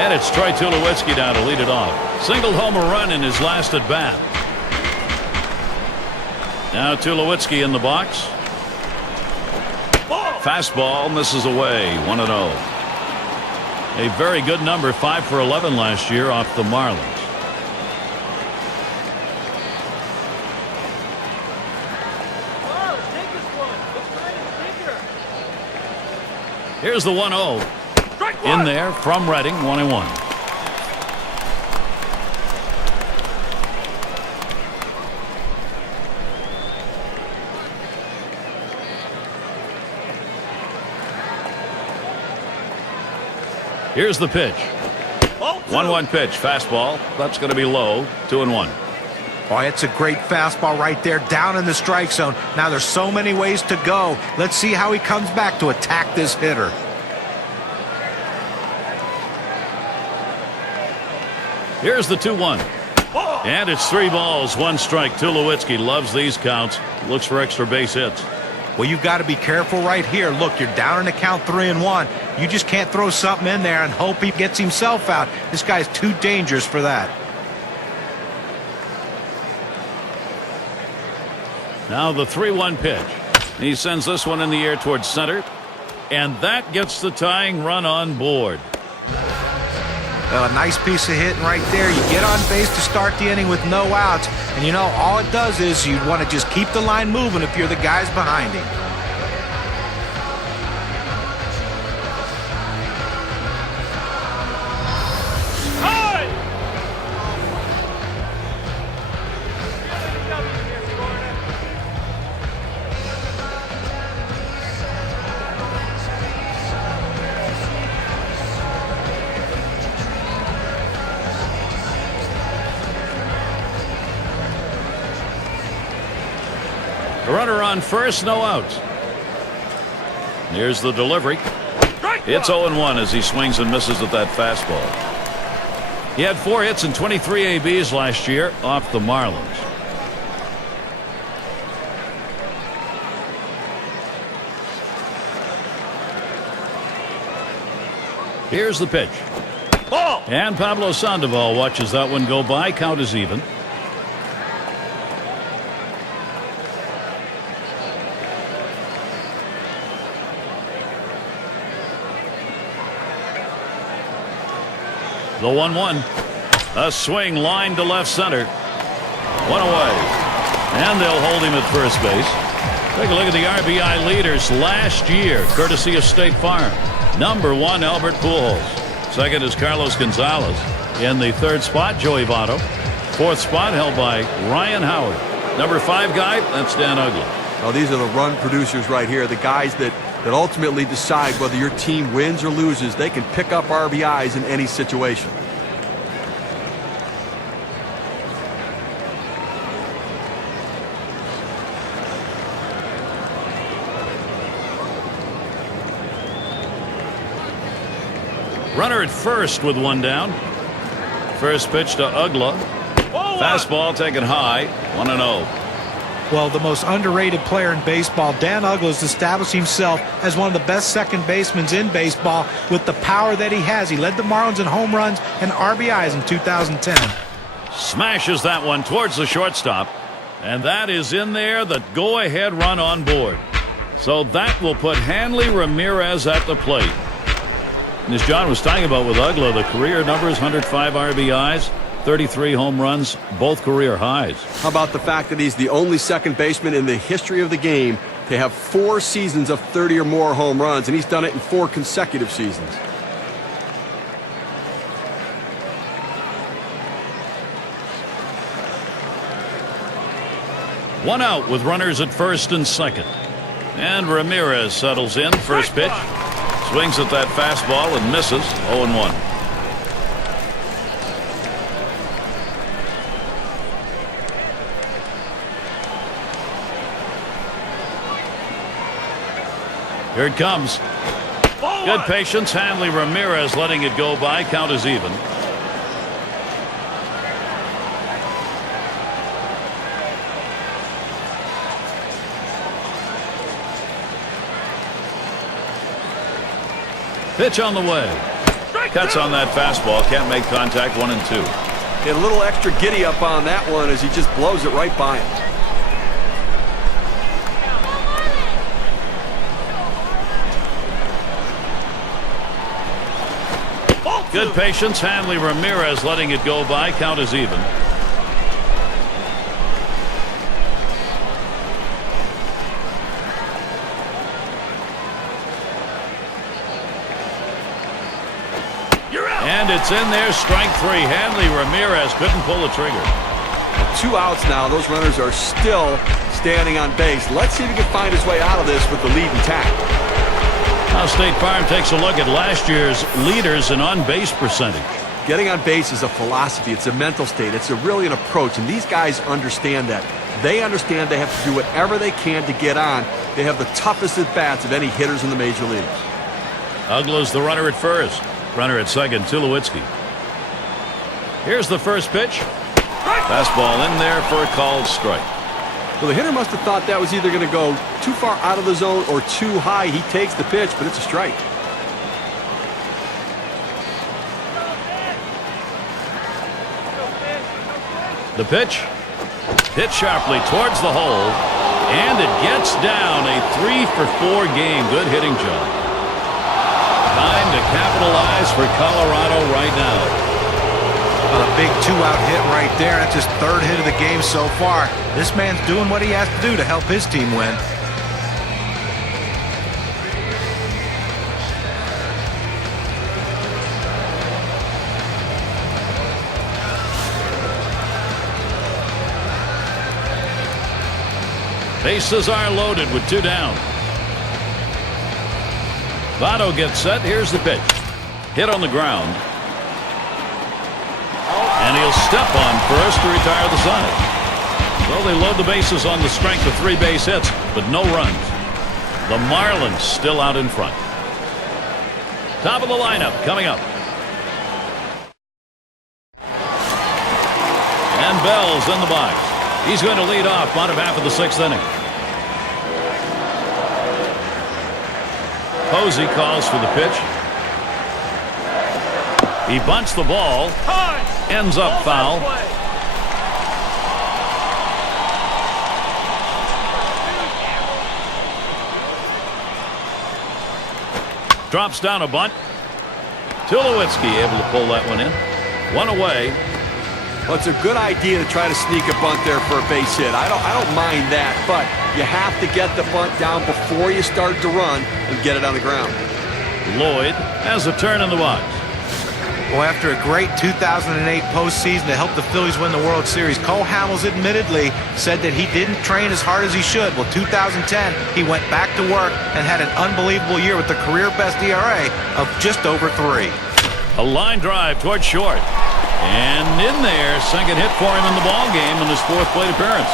And it's Troy Tulowitzki now to lead it off. Single homer run in his last at bat. Now Tulowitzki in the box. Fastball misses away. 1-0. A very good number, 5 for 11 last year off the Marlins. Here's the 1-0. In there from Redding, 1-1. Here's the pitch. 1-1 pitch, fastball. That's going to be low. 2-1. Oh, it's a great fastball right there, down in the strike zone. Now there's so many ways to go. Let's see how he comes back to attack this hitter. Here's the 2-1. And it's 3 balls, 1 strike. Tulowitzki loves these counts. Looks for extra base hits. Well, you've got to be careful right here. Look, you're down in the count 3-1. You just can't throw something in there and hope he gets himself out. This guy's too dangerous for that. Now the 3-1 pitch. He sends this one in the air towards center. And that gets the tying run on board. Well, a nice piece of hitting right there. You get on base to start the inning with no outs. And, you know, all it does is you want to just keep the line moving if you're the guys behind him. A runner on first, no outs. Here's the delivery. It's 0-1 as he swings and misses at that fastball. He had 4 hits and 23 ABs last year off the Marlins. Here's the pitch. Ball. And Pablo Sandoval watches that one go by. Count is even. The 1-1. A swing line to left center. One away. And they'll hold him at first base. Take a look at the RBI leaders last year, courtesy of State Farm. Number 1, Albert Pujols. Second is Carlos Gonzalez. In the 3rd spot, Joey Votto. 4th spot held by Ryan Howard. Number 5 guy, that's Dan Uggla. Well, these are the run producers right here, the guys that ultimately decide whether your team wins or loses. They can pick up RBIs in any situation. Runner at first with 1 down. First pitch to Uggla. Fastball taken high. 1-0. Well, the most underrated player in baseball, Dan Uggla, has established himself as one of the best second basemen in baseball with the power that he has. He led the Marlins in home runs and RBIs in 2010. Smashes that one towards the shortstop. And that is in there, the go-ahead run on board. So that will put Hanley Ramirez at the plate. And as John was talking about with Uggla, the career numbers, 105 RBIs, 33 home runs, both career highs. How about the fact that he's the only second baseman in the history of the game to have 4 seasons of 30 or more home runs, and he's done it in 4 consecutive seasons. One out with runners at first and second. And Ramirez settles in. First pitch. Swings at that fastball and misses. 0-1. Here it comes. Good patience. Hanley Ramirez letting it go by. Count is even. Pitch on the way. Cuts on that fastball. Can't make contact. 1-2. Get a little extra giddy up on that one as he just blows it right by him. Good patience. Hanley Ramirez letting it go by. Count is even. And it's in there. Strike 3. Hanley Ramirez couldn't pull the trigger. 2 outs now. Those runners are still standing on base. Let's see if he can find his way out of this with the lead intact. Now State Farm takes a look at last year's leaders in on-base percentage. Getting on base is a philosophy. It's a mental state. It's really an approach, and these guys understand that. They understand they have to do whatever they can to get on. They have the toughest at-bats of any hitters in the major leagues. Uggla's the runner at first. Runner at second, Tulowitzki. Here's the first pitch. Fastball in there for a called strike. Well, the hitter must have thought that was either going to go too far out of the zone or too high. He takes the pitch, but it's a strike. The pitch. Hit sharply towards the hole. And it gets down. A 3-for-4 game. Good hitting job. Time to capitalize for Colorado right now. A big 2-out hit right there. That's his 3rd hit of the game so far. This man's doing what he has to do to help his team win. Bases are loaded with 2 down. Votto gets set. Here's the pitch. Hit on the ground. And he'll step on first to retire the side. Well, they load the bases on the strength of 3 base hits, but no runs. The Marlins still out in front. Top of the lineup coming up. And Bell's in the box. He's going to lead off bottom half of the 6th inning. Posey calls for the pitch. He bunts the ball. Ends up foul. Drops down a bunt. Tulowitzki able to pull that one in. One away. Well, it's a good idea to try to sneak a bunt there for a base hit. I don't mind that, but you have to get the bunt down before you start to run and get it on the ground. Lloyd has a turn in the box. Well, after a great 2008 postseason to help the Phillies win the World Series, Cole Hamels admittedly said that he didn't train as hard as he should. Well, 2010, he went back to work and had an unbelievable year with a career-best ERA of just over 3. A line drive towards short. And in there, second hit for him in the ball game in his 4th plate appearance.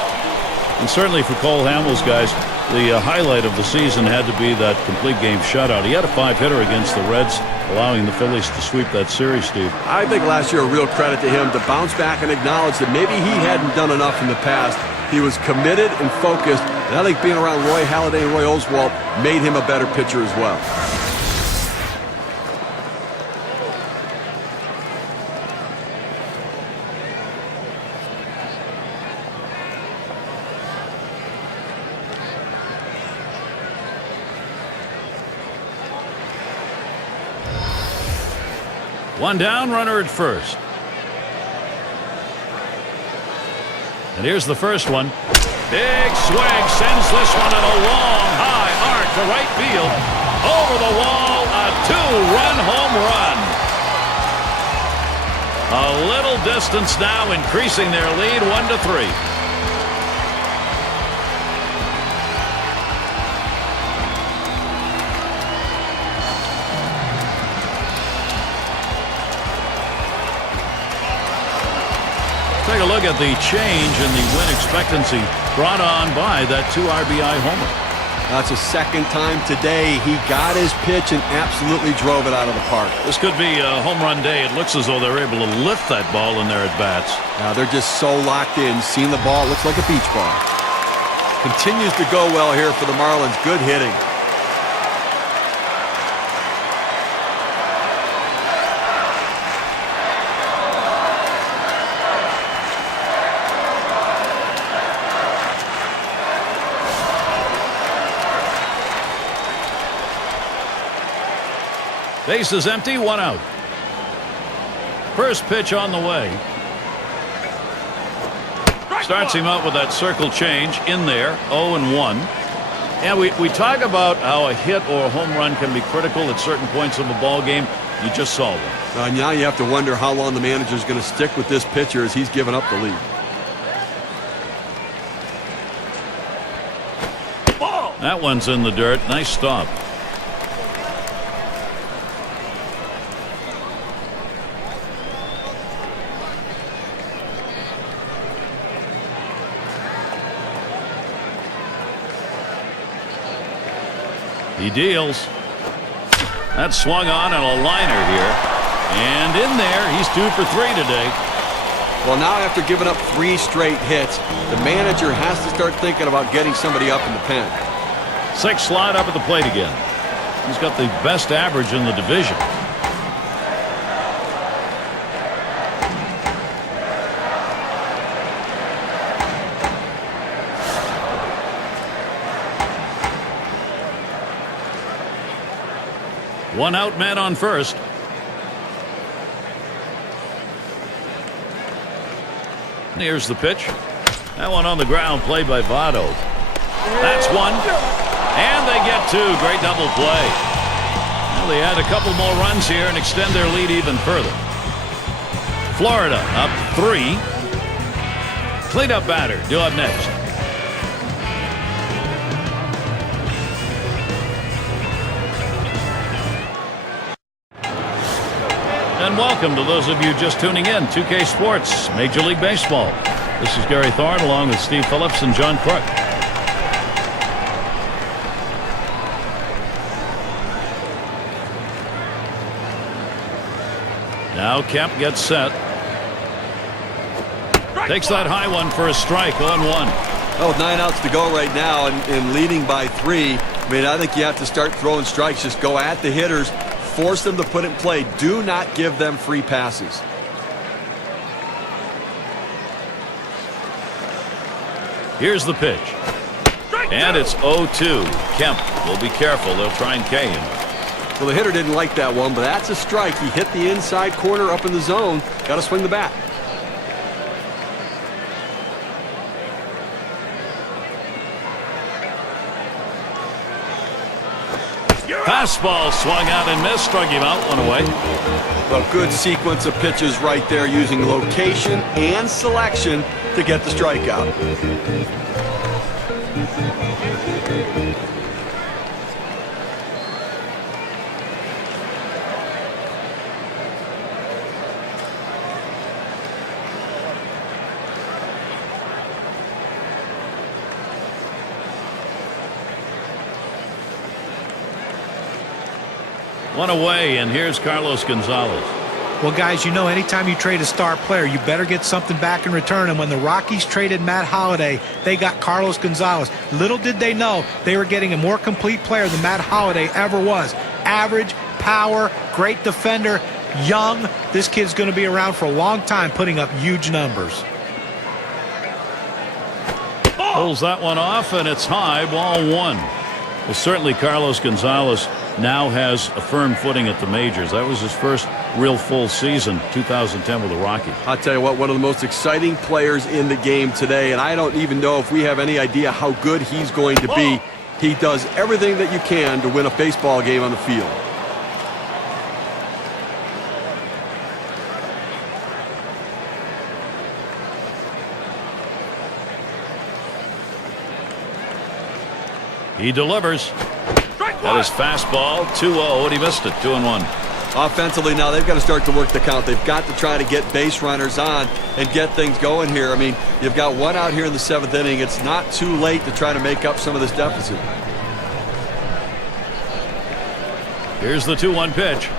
And certainly for Cole Hamels, guys, the highlight of the season had to be that complete game shutout. He had a 5-hitter against the Reds, allowing the Phillies to sweep that series, Steve. I think last year a real credit to him to bounce back and acknowledge that maybe he hadn't done enough in the past. He was committed and focused, and I think being around Roy Halladay and Roy Oswalt made him a better pitcher as well. One down, runner at first. And here's the first one. Big swing sends this one in a long, high arc to right field. Over the wall, a 2-run home run. A little distance now, increasing their lead 1-3. Take a look at the change in the win expectancy brought on by that 2 RBI homer. That's a second time today. He got his pitch and absolutely drove it out of the park. This could be a home run day. It looks as though they're able to lift that ball in their at-bats. Now they're just so locked in. Seeing the ball, looks like a beach ball. Continues to go well here for the Marlins. Good hitting. Base is empty, 1 out. First pitch on the way. Starts him out with that circle change in there, 0-1. And we talk about how a hit or a home run can be critical at certain points of a ball game. You just saw one. Now you have to wonder how long the manager is going to stick with this pitcher as he's given up the lead. That one's in the dirt. Nice stop. He deals. That's swung on a liner here. And in there, he's 2 for 3 today. Well, now after giving up 3 straight hits, the manager has to start thinking about getting somebody up in the pen. 6 slide up at the plate again. He's got the best average in the division. One out, man on first. And here's the pitch. That one on the ground, played by Votto. That's one. And they get 2. Great double play. Well, they add a couple more runs here and extend their lead even further. Florida up 3. Cleanup batter due up next. And welcome to those of you just tuning in. 2K Sports, Major League Baseball. This is Gary Thorne along with Steve Phillips and John Crook. Now Kemp gets set. Takes that high one for a strike, 0-1. Well, with 9 outs to go right now and leading by 3, I mean, I think you have to start throwing strikes. Just go at the hitters, force them to put it in play. Do not give them free passes. Here's the pitch. And it's 0-2. Kemp will be careful. They'll try and K him. Well, the hitter didn't like that one, but that's a strike. He hit the inside corner up in the zone. Got to swing the bat. Fastball swung out and missed. Struck him out, one away. A good sequence of pitches right there, using location and selection to get the strikeout. One away, and here's Carlos Gonzalez. Well, guys, you know, anytime you trade a star player, you better get something back in return. And when the Rockies traded Matt Holliday, they got Carlos Gonzalez. Little did they know they were getting a more complete player than Matt Holliday ever was. Average, power, great defender, young. This kid's going to be around for a long time, putting up huge numbers. Pulls that one off, and it's high, ball 1. Well, certainly Carlos Gonzalez now has a firm footing at the majors. That was his first real full season, 2010 with the Rockies. I'll tell you what, one of the most exciting players in the game today, and I don't even know if we have any idea how good he's going to be. He does everything that you can to win a baseball game on the field. He delivers. That is fastball, 2-0, and he missed it, 2-1. Offensively now, they've got to start to work the count. They've got to try to get base runners on and get things going here. I mean, you've got 1 out here in the 7th inning. It's not too late to try to make up some of this deficit. Here's the 2-1 pitch.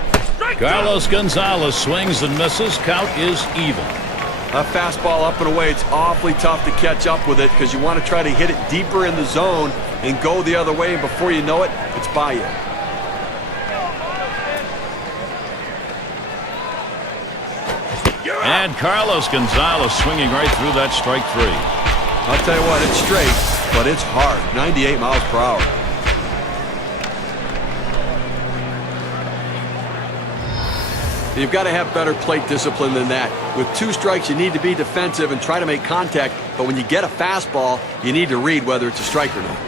Carlos Gonzalez swings and misses. Count is even. A fastball up and away. It's awfully tough to catch up with it because you want to try to hit it deeper in the zone and go the other way, and before you know it, it's by you. And Carlos Gonzalez swinging right through that strike 3. I'll tell you what, it's straight, but it's hard. 98 miles per hour. You've got to have better plate discipline than that. With 2 strikes, you need to be defensive and try to make contact, but when you get a fastball, you need to read whether it's a strike or not.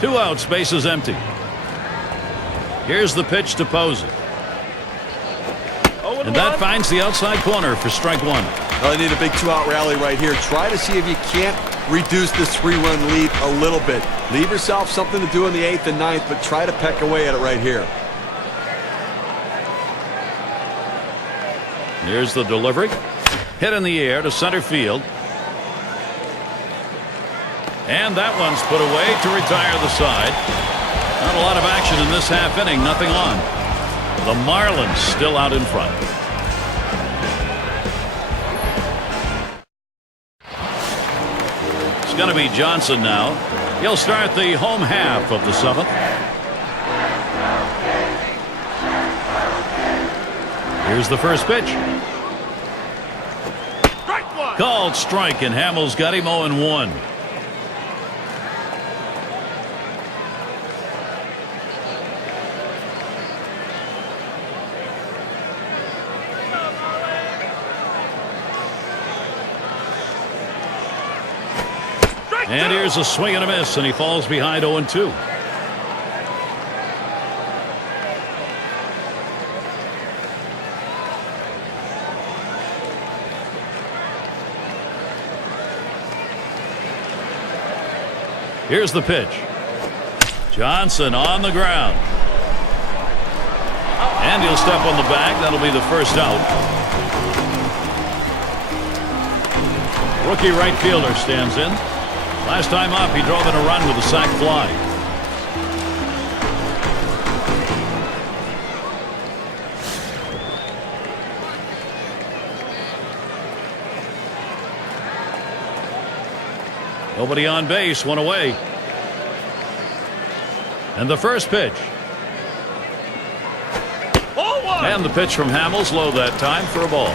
Two outs, base is empty. Here's the pitch to Posey. And that finds the outside corner for strike 1. Well, they need a big 2-out rally right here. Try to see if you can't reduce this 3-run lead a little bit. Leave yourself something to do in the 8th and 9th, but try to peck away at it right here. Here's the delivery. Hit in the air to center field. And that one's put away to retire the side. Not a lot of action in this half inning. Nothing on. The Marlins still out in front. It's going to be Johnson now. He'll start the home half of the 7th. Here's the first pitch. Called strike, and Hamill's got him 0-1. And here's a swing and a miss, and he falls behind 0-2. Here's the pitch. Johnson on the ground. And he'll step on the bag. That'll be the first out. Rookie right fielder stands in. Last time up, he drove in a run with a sac fly. Nobody on base, one away. And the first pitch. And the pitch from Hamels low that time for a ball.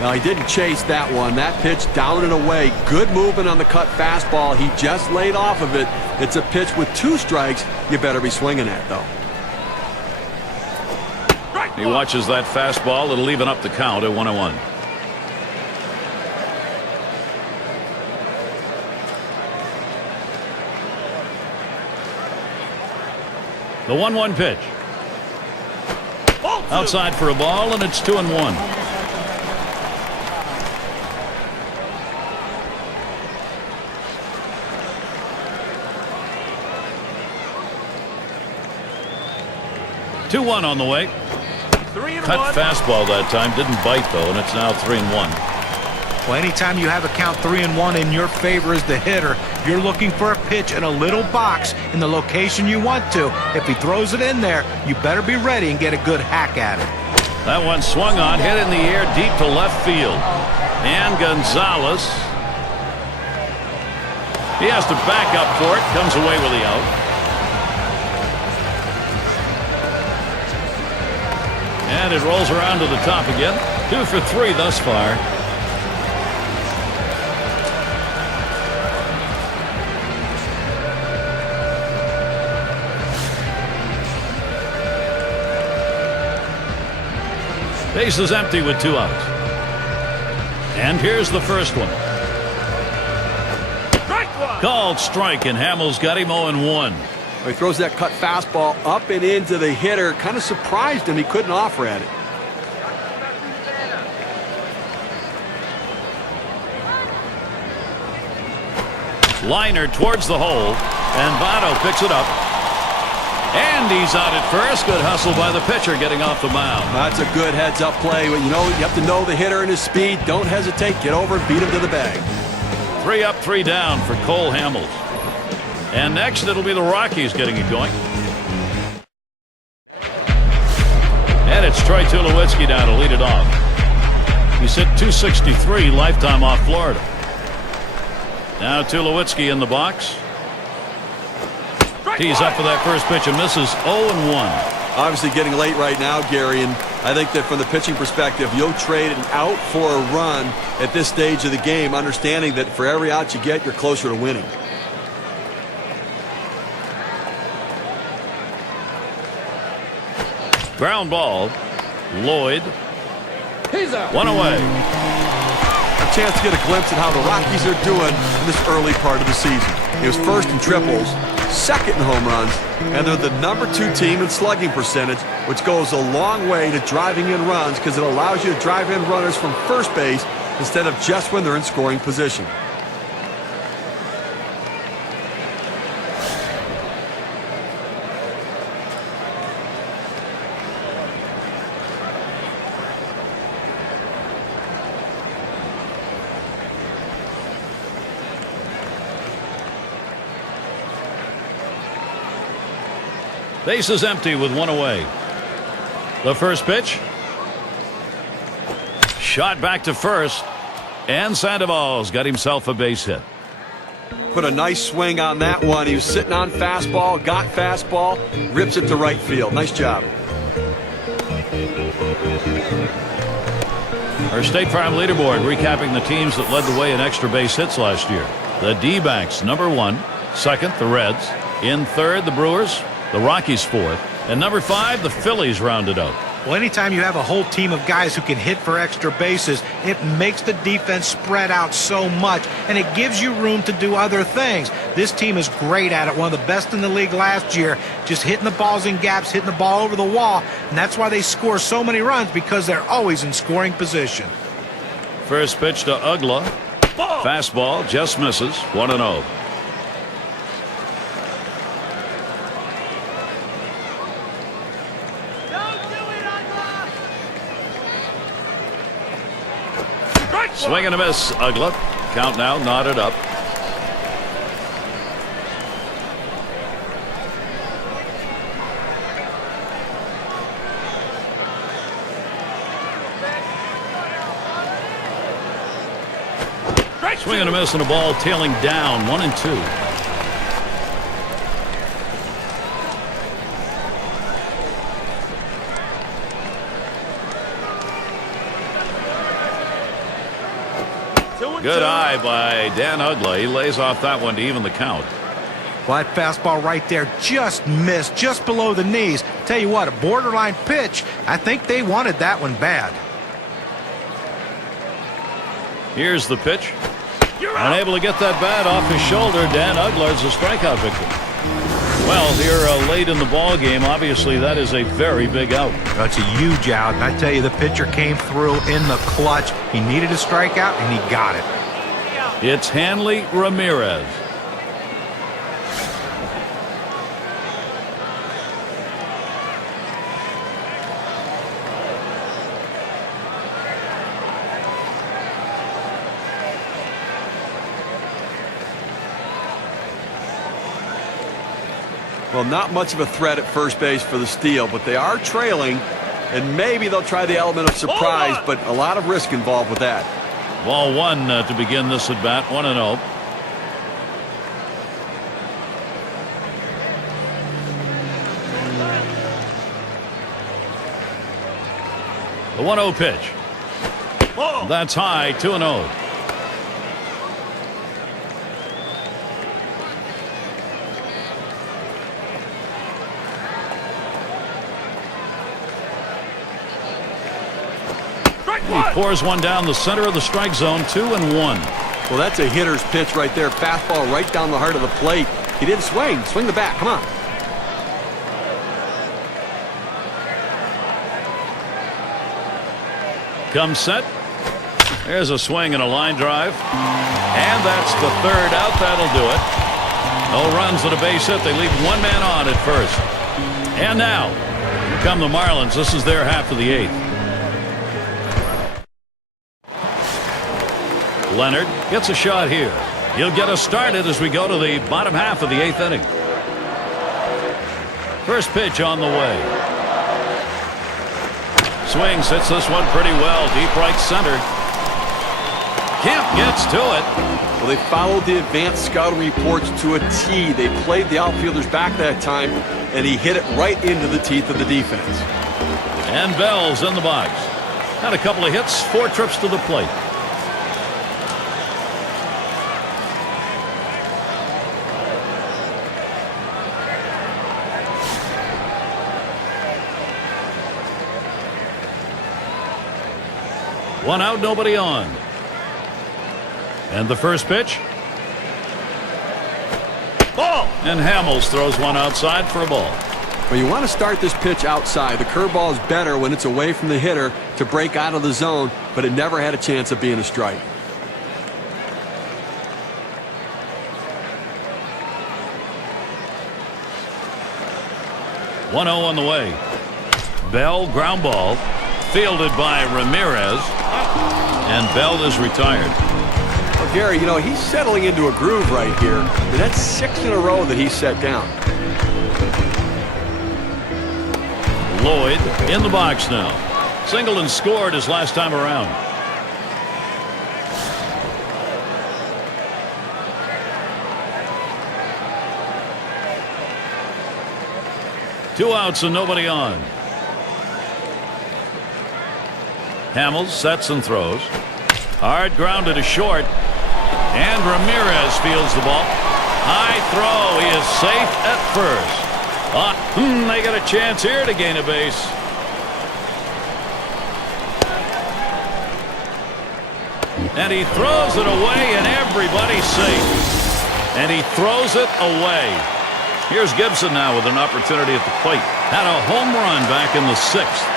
Now, he didn't chase that one. That pitch down and away. Good movement on the cut fastball. He just laid off of it. It's a pitch with 2 strikes. You better be swinging at, though. He watches that fastball. It'll even up the count at 1-1. The 1-1 pitch. Outside for a ball, and it's 2-1. Two-1 on the way. Cut fastball that time. Didn't bite, though, and it's now 3-1. Well, anytime you have a count 3-1 in your favor as the hitter, you're looking for a pitch in a little box in the location you want to. If he throws it in there, you better be ready and get a good hack at it. That one swung on, hit in the air deep to left field. And Gonzalez, he has to back up for it. Comes away with the out. And it rolls around to the top again. 2 for 3 thus far. Base is empty with 2 outs. And here's the first one. Called strike, and Hamels got him 0-1. He throws that cut fastball up and into the hitter. Kind of surprised him. He couldn't offer at it. Liner towards the hole, and Votto picks it up. And he's out at first. Good hustle by the pitcher getting off the mound. That's a good heads-up play. You know, you have to know the hitter and his speed. Don't hesitate. Get over and beat him to the bag. 3 up, 3 down for Cole Hamels. And next, it'll be the Rockies getting it going. And it's Troy Tulowitzki down to lead it off. He's hit .263 lifetime off Florida. Now Tulowitzki in the box. Tees up for that first pitch and misses 0-1. Obviously getting late right now, Gary, and I think that from the pitching perspective, you'll trade an out for a run at this stage of the game, understanding that for every out you get, you're closer to winning. Ground ball. Lloyd. He's out. 1 away. A chance to get a glimpse at how the Rockies are doing in this early part of the season. He was first in triples, second in home runs, and they're the #2 team in slugging percentage, which goes a long way to driving in runs because it allows you to drive in runners from first base instead of just when they're in scoring position. Base is empty with 1 away. The first pitch. Shot back to first. And Sandoval's got himself a base hit. Put a nice swing on that one. He was sitting on fastball, got fastball, rips it to right field. Nice job. Our State Farm leaderboard recapping the teams that led the way in extra base hits last year. The D-backs, #1. Second, the Reds. In third, the Brewers. The Rockies 4th. And #5, the Phillies rounded out. Well, anytime you have a whole team of guys who can hit for extra bases, it makes the defense spread out so much, and it gives you room to do other things. This team is great at it, one of the best in the league last year, just hitting the balls in gaps, hitting the ball over the wall, and that's why they score so many runs, because they're always in scoring position. First pitch to Ugla. Fastball just misses. 1-0. Swing and a miss, Ugla. Count now knotted up. Swing and a miss on a ball tailing down 1-2. Good eye by Dan Uggla. He lays off that one to even the count. Well, that fastball right there just missed, just below the knees. Tell you what, a borderline pitch. I think they wanted that one bad. Here's the pitch. Unable to get that bat off his shoulder. Dan Uglar's a strikeout victim. Well, here late in the ball game, obviously that is a very big out. That's a huge out, and I tell you, the pitcher came through in the clutch. He needed a strikeout, and he got it. It's Hanley Ramirez. Well, not much of a threat at first base for the steal, but they are trailing, and maybe they'll try the element of surprise, but a lot of risk involved with that. Ball one to begin this at bat, 1-0. The 1-0 pitch. That's high, 2-0. He pours one down the center of the strike zone, 2-1. Well, that's a hitter's pitch right there. Fastball right down the heart of the plate. He didn't swing. Swing the bat. Come on. Comes set. There's a swing and a line drive. And that's the third out. That'll do it. No runs and a base hit. They leave one man on at first. And now, here come the Marlins. This is their half of the eighth. Leonard gets a shot here. He'll get us started as we go to the bottom half of the eighth inning. First pitch on the way. Swings, hits this one pretty well. Deep right center. Kemp gets to it. Well, they followed the advanced scouting reports to a T. They played the outfielders back that time, and he hit it right into the teeth of the defense. And Bell's in the box. Had a couple of hits, 4 trips to the plate. One out, nobody on. And the first pitch. Ball! And Hamels throws one outside for a ball. Well, you want to start this pitch outside. The curveball is better when it's away from the hitter to break out of the zone, but it never had a chance of being a strike. One 0 on the way. Bell, ground ball. Fielded by Ramirez. And Bell is retired. Well, Gary, you know, he's settling into a groove right here. And that's 6 in a row that he's set down. Lloyd in the box now. Singled and scored his last time around. Two outs and nobody on. Hamels sets and throws. Hard grounded to short. And Ramirez fields the ball. High throw. He is safe at first. They got a chance here to gain a base. And he throws it away, and everybody's safe. And he throws it away. Here's Gibson now with an opportunity at the plate. Had a home run back in the 6th.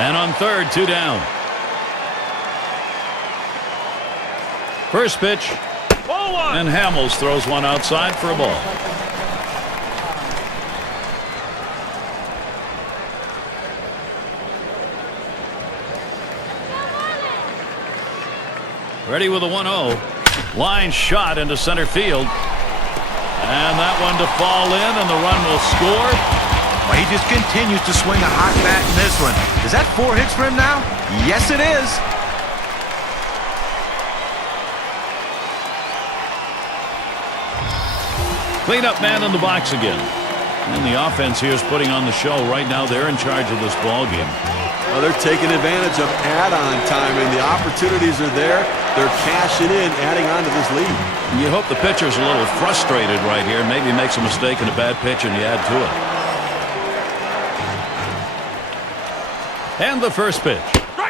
And on third, 2 down. First pitch. And Hamels throws one outside for a ball. Ready with a 1-0. Line shot into center field. And that one to fall in, and the run will score. Well, he just continues to swing a hot bat in this one. Is that 4 hits for him now? Yes, it is. Cleanup man in the box again. And the offense here is putting on the show. Right now, they're in charge of this ball game. Well, they're taking advantage of add-on time, and the opportunities are there. They're cashing in, adding on to this lead. You hope the pitcher's a little frustrated right here. Maybe makes a mistake in a bad pitch, and you add to it. And the first pitch.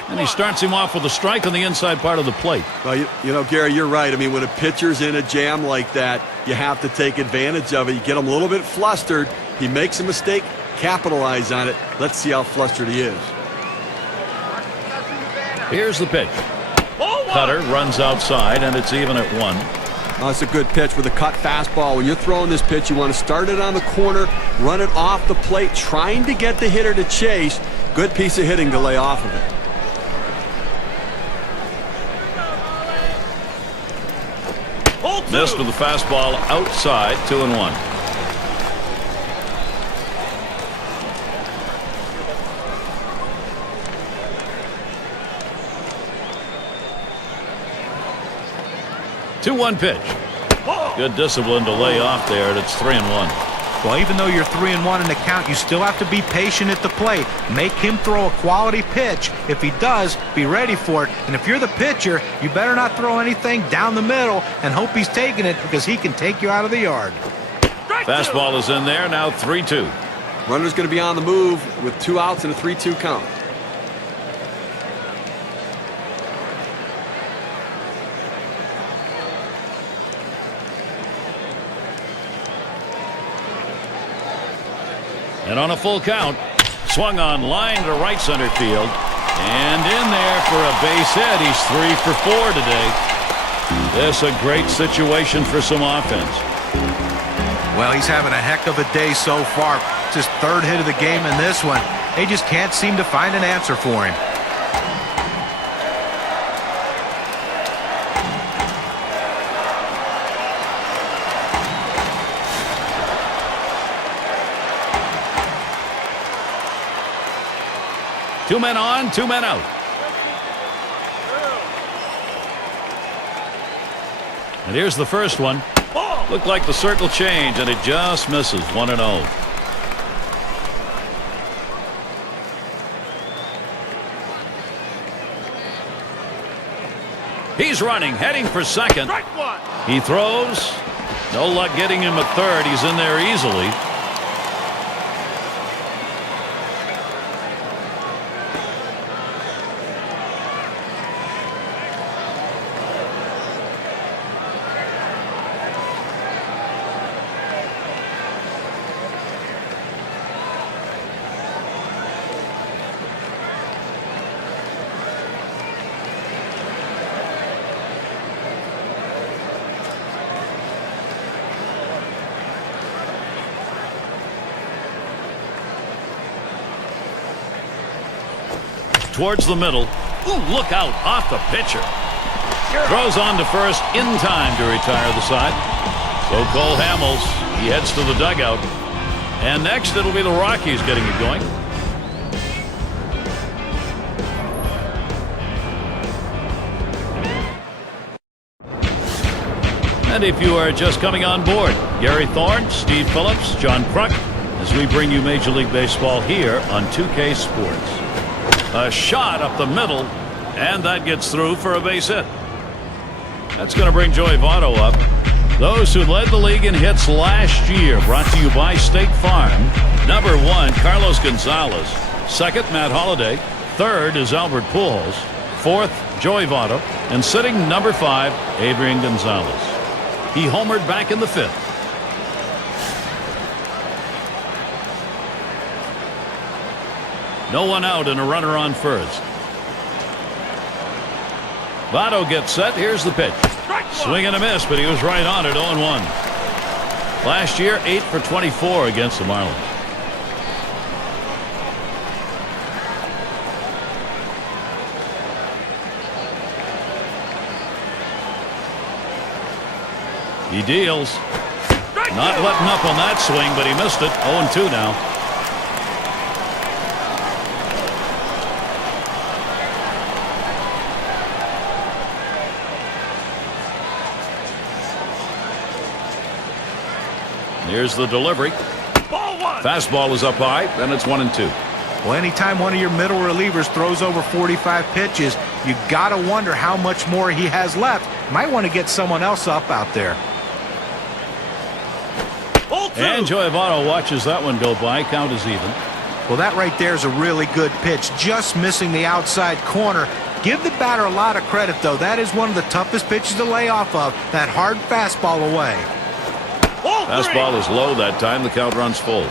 And he starts him off with a strike on the inside part of the plate. Well, you know, Gary, you're right. I mean, when a pitcher's in a jam like that, you have to take advantage of it. You get him a little bit flustered. He makes a mistake, capitalize on it. Let's see how flustered he is. Here's the pitch. Cutter runs outside, and it's even at 1. Oh, it's a good pitch with a cut fastball. When you're throwing this pitch, you want to start it on the corner, run it off the plate, trying to get the hitter to chase. Good piece of hitting to lay off of it. Missed with the fastball outside, 2-1. Two-one pitch. Good discipline to lay off there, and it's 3-1. Well, even though you're 3-1 in the count, you still have to be patient at the plate. Make him throw a quality pitch. If he does, be ready for it. And if you're the pitcher, you better not throw anything down the middle and hope he's taking it, because he can take you out of the yard. Fastball is in there, now 3-2. Runner's going to be on the move with 2 outs and a 3-2 count. And on a full count, swung on line to right center field. And in there for a base hit. He's 3 for 4 today. This a great situation for some offense. Well, he's having a heck of a day so far. It's his 3rd hit of the game in this one. They just can't seem to find an answer for him. Two men on, 2 men out. And here's the first one. Looked like the circle change, and it just misses. 1-0. He's running, heading for second. He throws. No luck getting him at third. He's in there easily. Towards the middle. Ooh, look out, off the pitcher. Throws on to first in time to retire the side. So Cole Hamels, he heads to the dugout. And next it'll be the Rockies getting it going. And if you are just coming on board, Gary Thorne, Steve Phillips, John Kruk, as we bring you Major League Baseball here on 2K Sports. A shot up the middle, and that gets through for a base hit. That's going to bring Joey Votto up. Those who led the league in hits last year, brought to you by State Farm. Number 1, Carlos Gonzalez. 2nd, Matt Holliday. 3rd is Albert Pujols. 4th, Joey Votto. And sitting number 5, Adrian Gonzalez. He homered back in the 5th. No one out and a runner on first. Votto gets set. Here's the pitch. Swing and a miss, but he was right on it. 0-1. Last year, 8 for 24 against the Marlins. He deals. Not letting up on that swing, but he missed it. 0-2 now. Here's the delivery. Fastball is up high, then it's 1-2. Well, anytime one of your middle relievers throws over 45 pitches, you got to wonder how much more he has left. Might want to get someone else up out there. And Joey Votto watches that one go by. Count is even. Well, that right there is a really good pitch. Just missing the outside corner. Give the batter a lot of credit, though. That is one of the toughest pitches to lay off of. That hard fastball away. Fastball is low that time. The count runs full.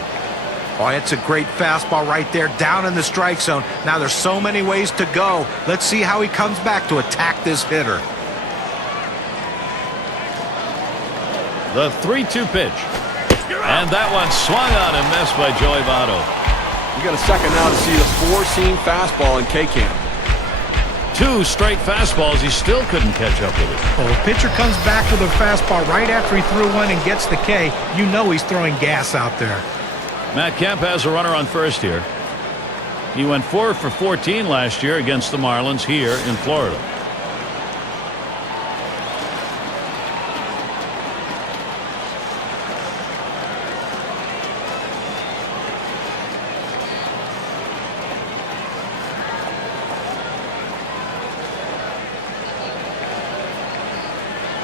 Oh, it's a great fastball right there down in the strike zone. Now there's so many ways to go. Let's see how he comes back to attack this hitter. The 3-2 pitch. And that one swung on and missed by Joey Votto. You got a second now to see the four-seam fastball in K-Camp. 2 straight fastballs. He still couldn't catch up with it. Well, the pitcher comes back with a fastball right after he threw one and gets the K. You know he's throwing gas out there. Matt Kemp has a runner on first here. He went 4 for 14 last year against the Marlins here in Florida.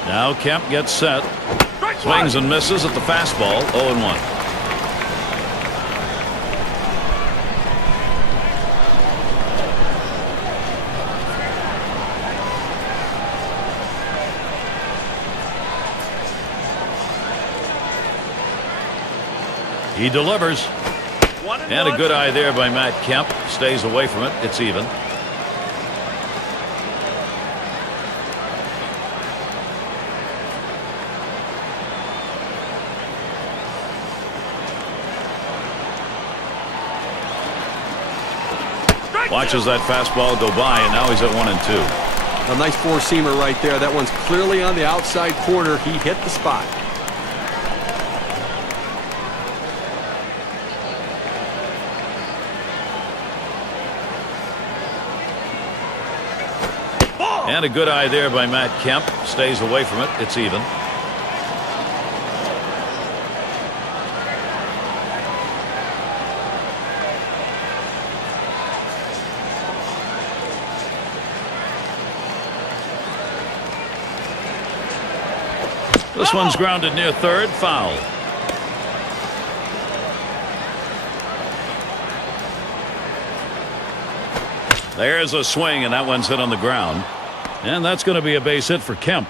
Now Kemp gets set. Swings and misses at the fastball. 0-1. He delivers. And a good eye there by Matt Kemp. Stays away from it. It's even. Watches that fastball go by, and now he's at 1-2. A nice four-seamer right there. That one's clearly on the outside corner. He hit the spot. And a good eye there by Matt Kemp. Stays away from it. It's even. This one's grounded near third. Foul. There's a swing, and that one's hit on the ground. And that's going to be a base hit for Kemp.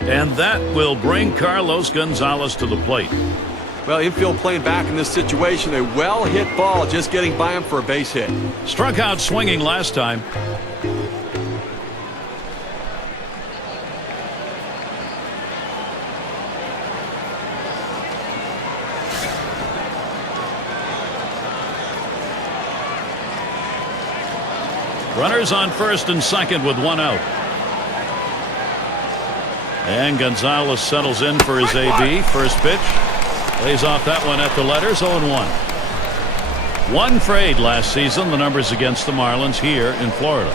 And that will bring Carlos Gonzalez to the plate. Well, infield playing back in this situation. A well-hit ball just getting by him for a base hit. Struck out swinging last time. Runners on first and second with one out. And Gonzalez settles in for his AB. First pitch. Lays off that one at the letters. 0-1. 1 for 8 last season. The numbers against the Marlins here in Florida.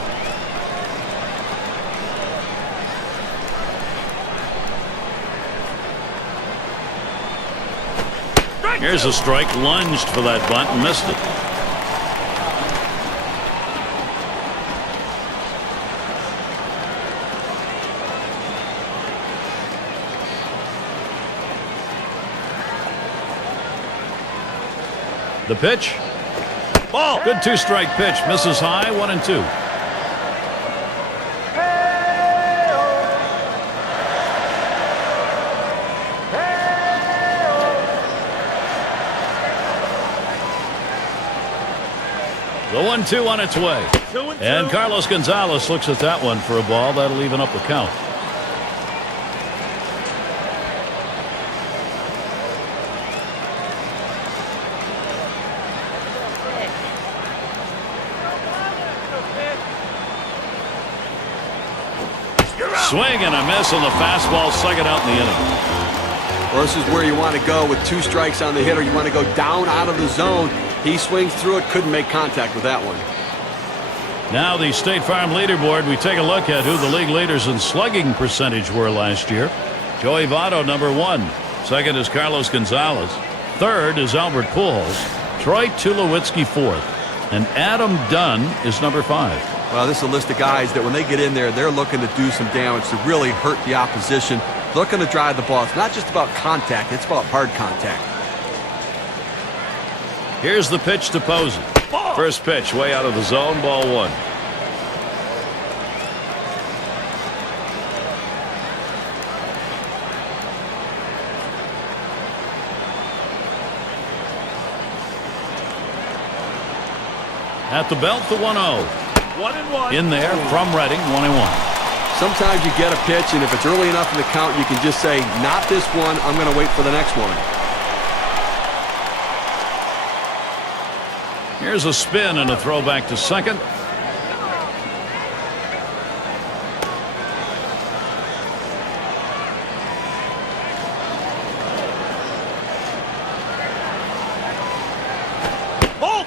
Here's a strike. Lunged for that bunt and missed it. The pitch. Ball. Good 2-strike pitch. Misses high. 1-2. The 1-2 on its way. And Carlos Gonzalez looks at that one for a ball. That'll even up the count. Swing and a miss on the fastball, second out in the inning. Well, this is where you want to go with 2 strikes on the hitter. You want to go down out of the zone. He swings through it, couldn't make contact with that one. Now the State Farm leaderboard. We take a look at who the league leaders in slugging percentage were last year. Joey Votto, number 1. Second is Carlos Gonzalez. Third is Albert Pujols. Troy Tulowitzki, 4th. And Adam Dunn is number 5. Well, this is a list of guys that when they get in there, they're looking to do some damage, to really hurt the opposition, looking to drive the ball. It's not just about contact, it's about hard contact. Here's the pitch to Posey. First pitch way out of the zone, ball 1. At the belt, the 1-0. 1-1. In there from Redding, 1-1. Sometimes you get a pitch, and if it's early enough in the count, you can just say, not this one, I'm going to wait for the next one. Here's a spin and a throw back to second.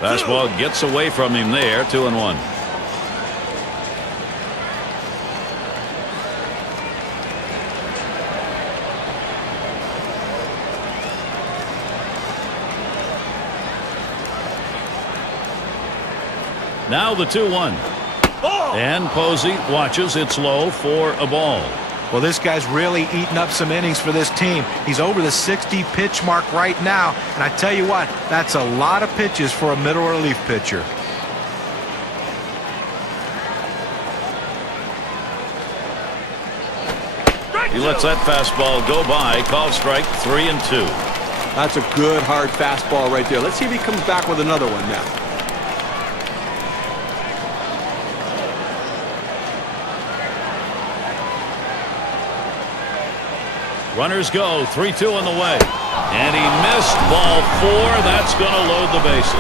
Fastball gets away from him there, 2-1. Now the 2-1. And Posey watches. It's low for a ball. Well, this guy's really eating up some innings for this team. He's over the 60 pitch mark right now. And I tell you what, that's a lot of pitches for a middle relief pitcher. He lets that fastball go by. Called strike 3-2. That's a good hard fastball right there. Let's see if he comes back with another one now. Runners go, 3-2 on the way. And he missed ball 4. That's going to load the bases.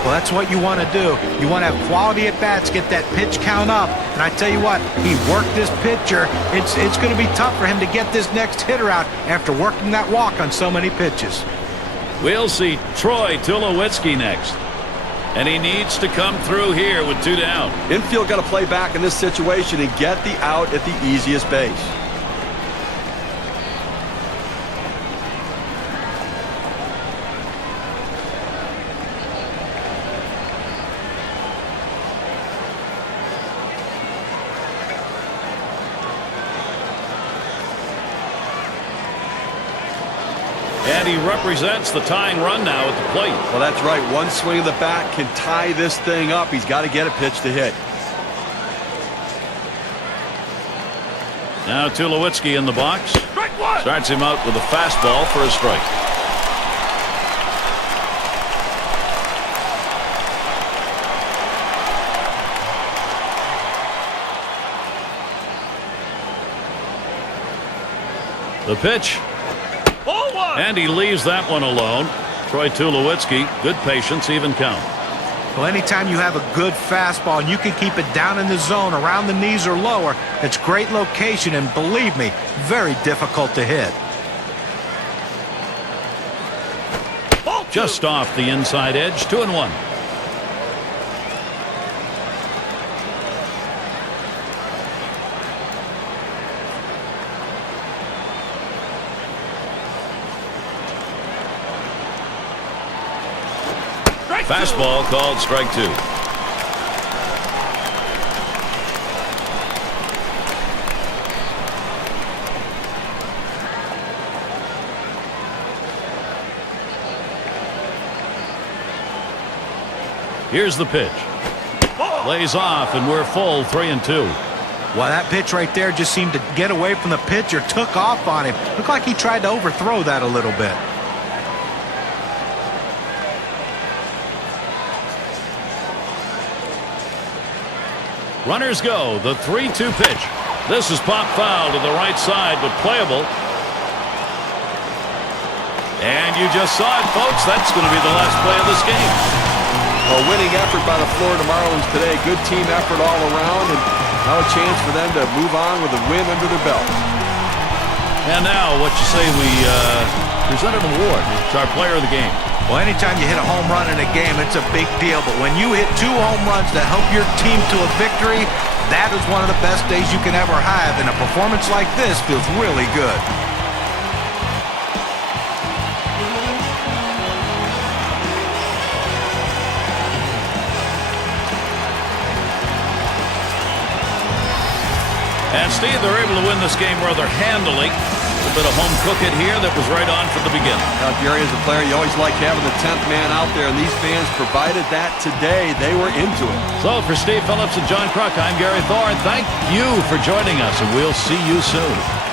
Well, that's what you want to do. You want to have quality at bats, get that pitch count up. And I tell you what, he worked this pitcher. It's going to be tough for him to get this next hitter out after working that walk on so many pitches. We'll see Troy Tulowitzki next. And he needs to come through here with 2 down. Infield got to play back in this situation and get the out at the easiest base. And he represents the tying run now at the plate. Well, that's right. One swing of the bat can tie this thing up. He's got to get a pitch to hit. Now Tulowitzki in the box. Starts him out with a fastball for a strike. The pitch. And he leaves that one alone. Troy Tulowitzki, good patience, even count. Well, anytime you have a good fastball and you can keep it down in the zone around the knees or lower, it's great location, and believe me, very difficult to hit. Just off the inside edge, 2-1. Fastball called strike 2. Here's the pitch. Lays off, and we're full 3-2. Well, that pitch right there just seemed to get away from the pitcher, took off on him. Looked like he tried to overthrow that a little bit. Runners go. The 3-2 pitch. This is pop foul to the right side, but playable. And you just saw it, folks. That's going to be the last play of this game. A winning effort by the Florida Marlins today. Good team effort all around, and now a chance for them to move on with a win under their belt. And now, what you say we present an award to our player of the game. Well, anytime you hit a home run in a game, it's a big deal. But when you hit 2 home runs that help your team to a victory, that is one of the best days you can ever have. And a performance like this feels really good. And Steve, they're able to win this game rather handily. A bit of home cook it here that was right on from the beginning. Now, Gary, as a player, you always like having the 10th man out there, and these fans provided that today. They were into it. So for Steve Phillips and John Kruk, I'm Gary Thorne. Thank you for joining us, and we'll see you soon.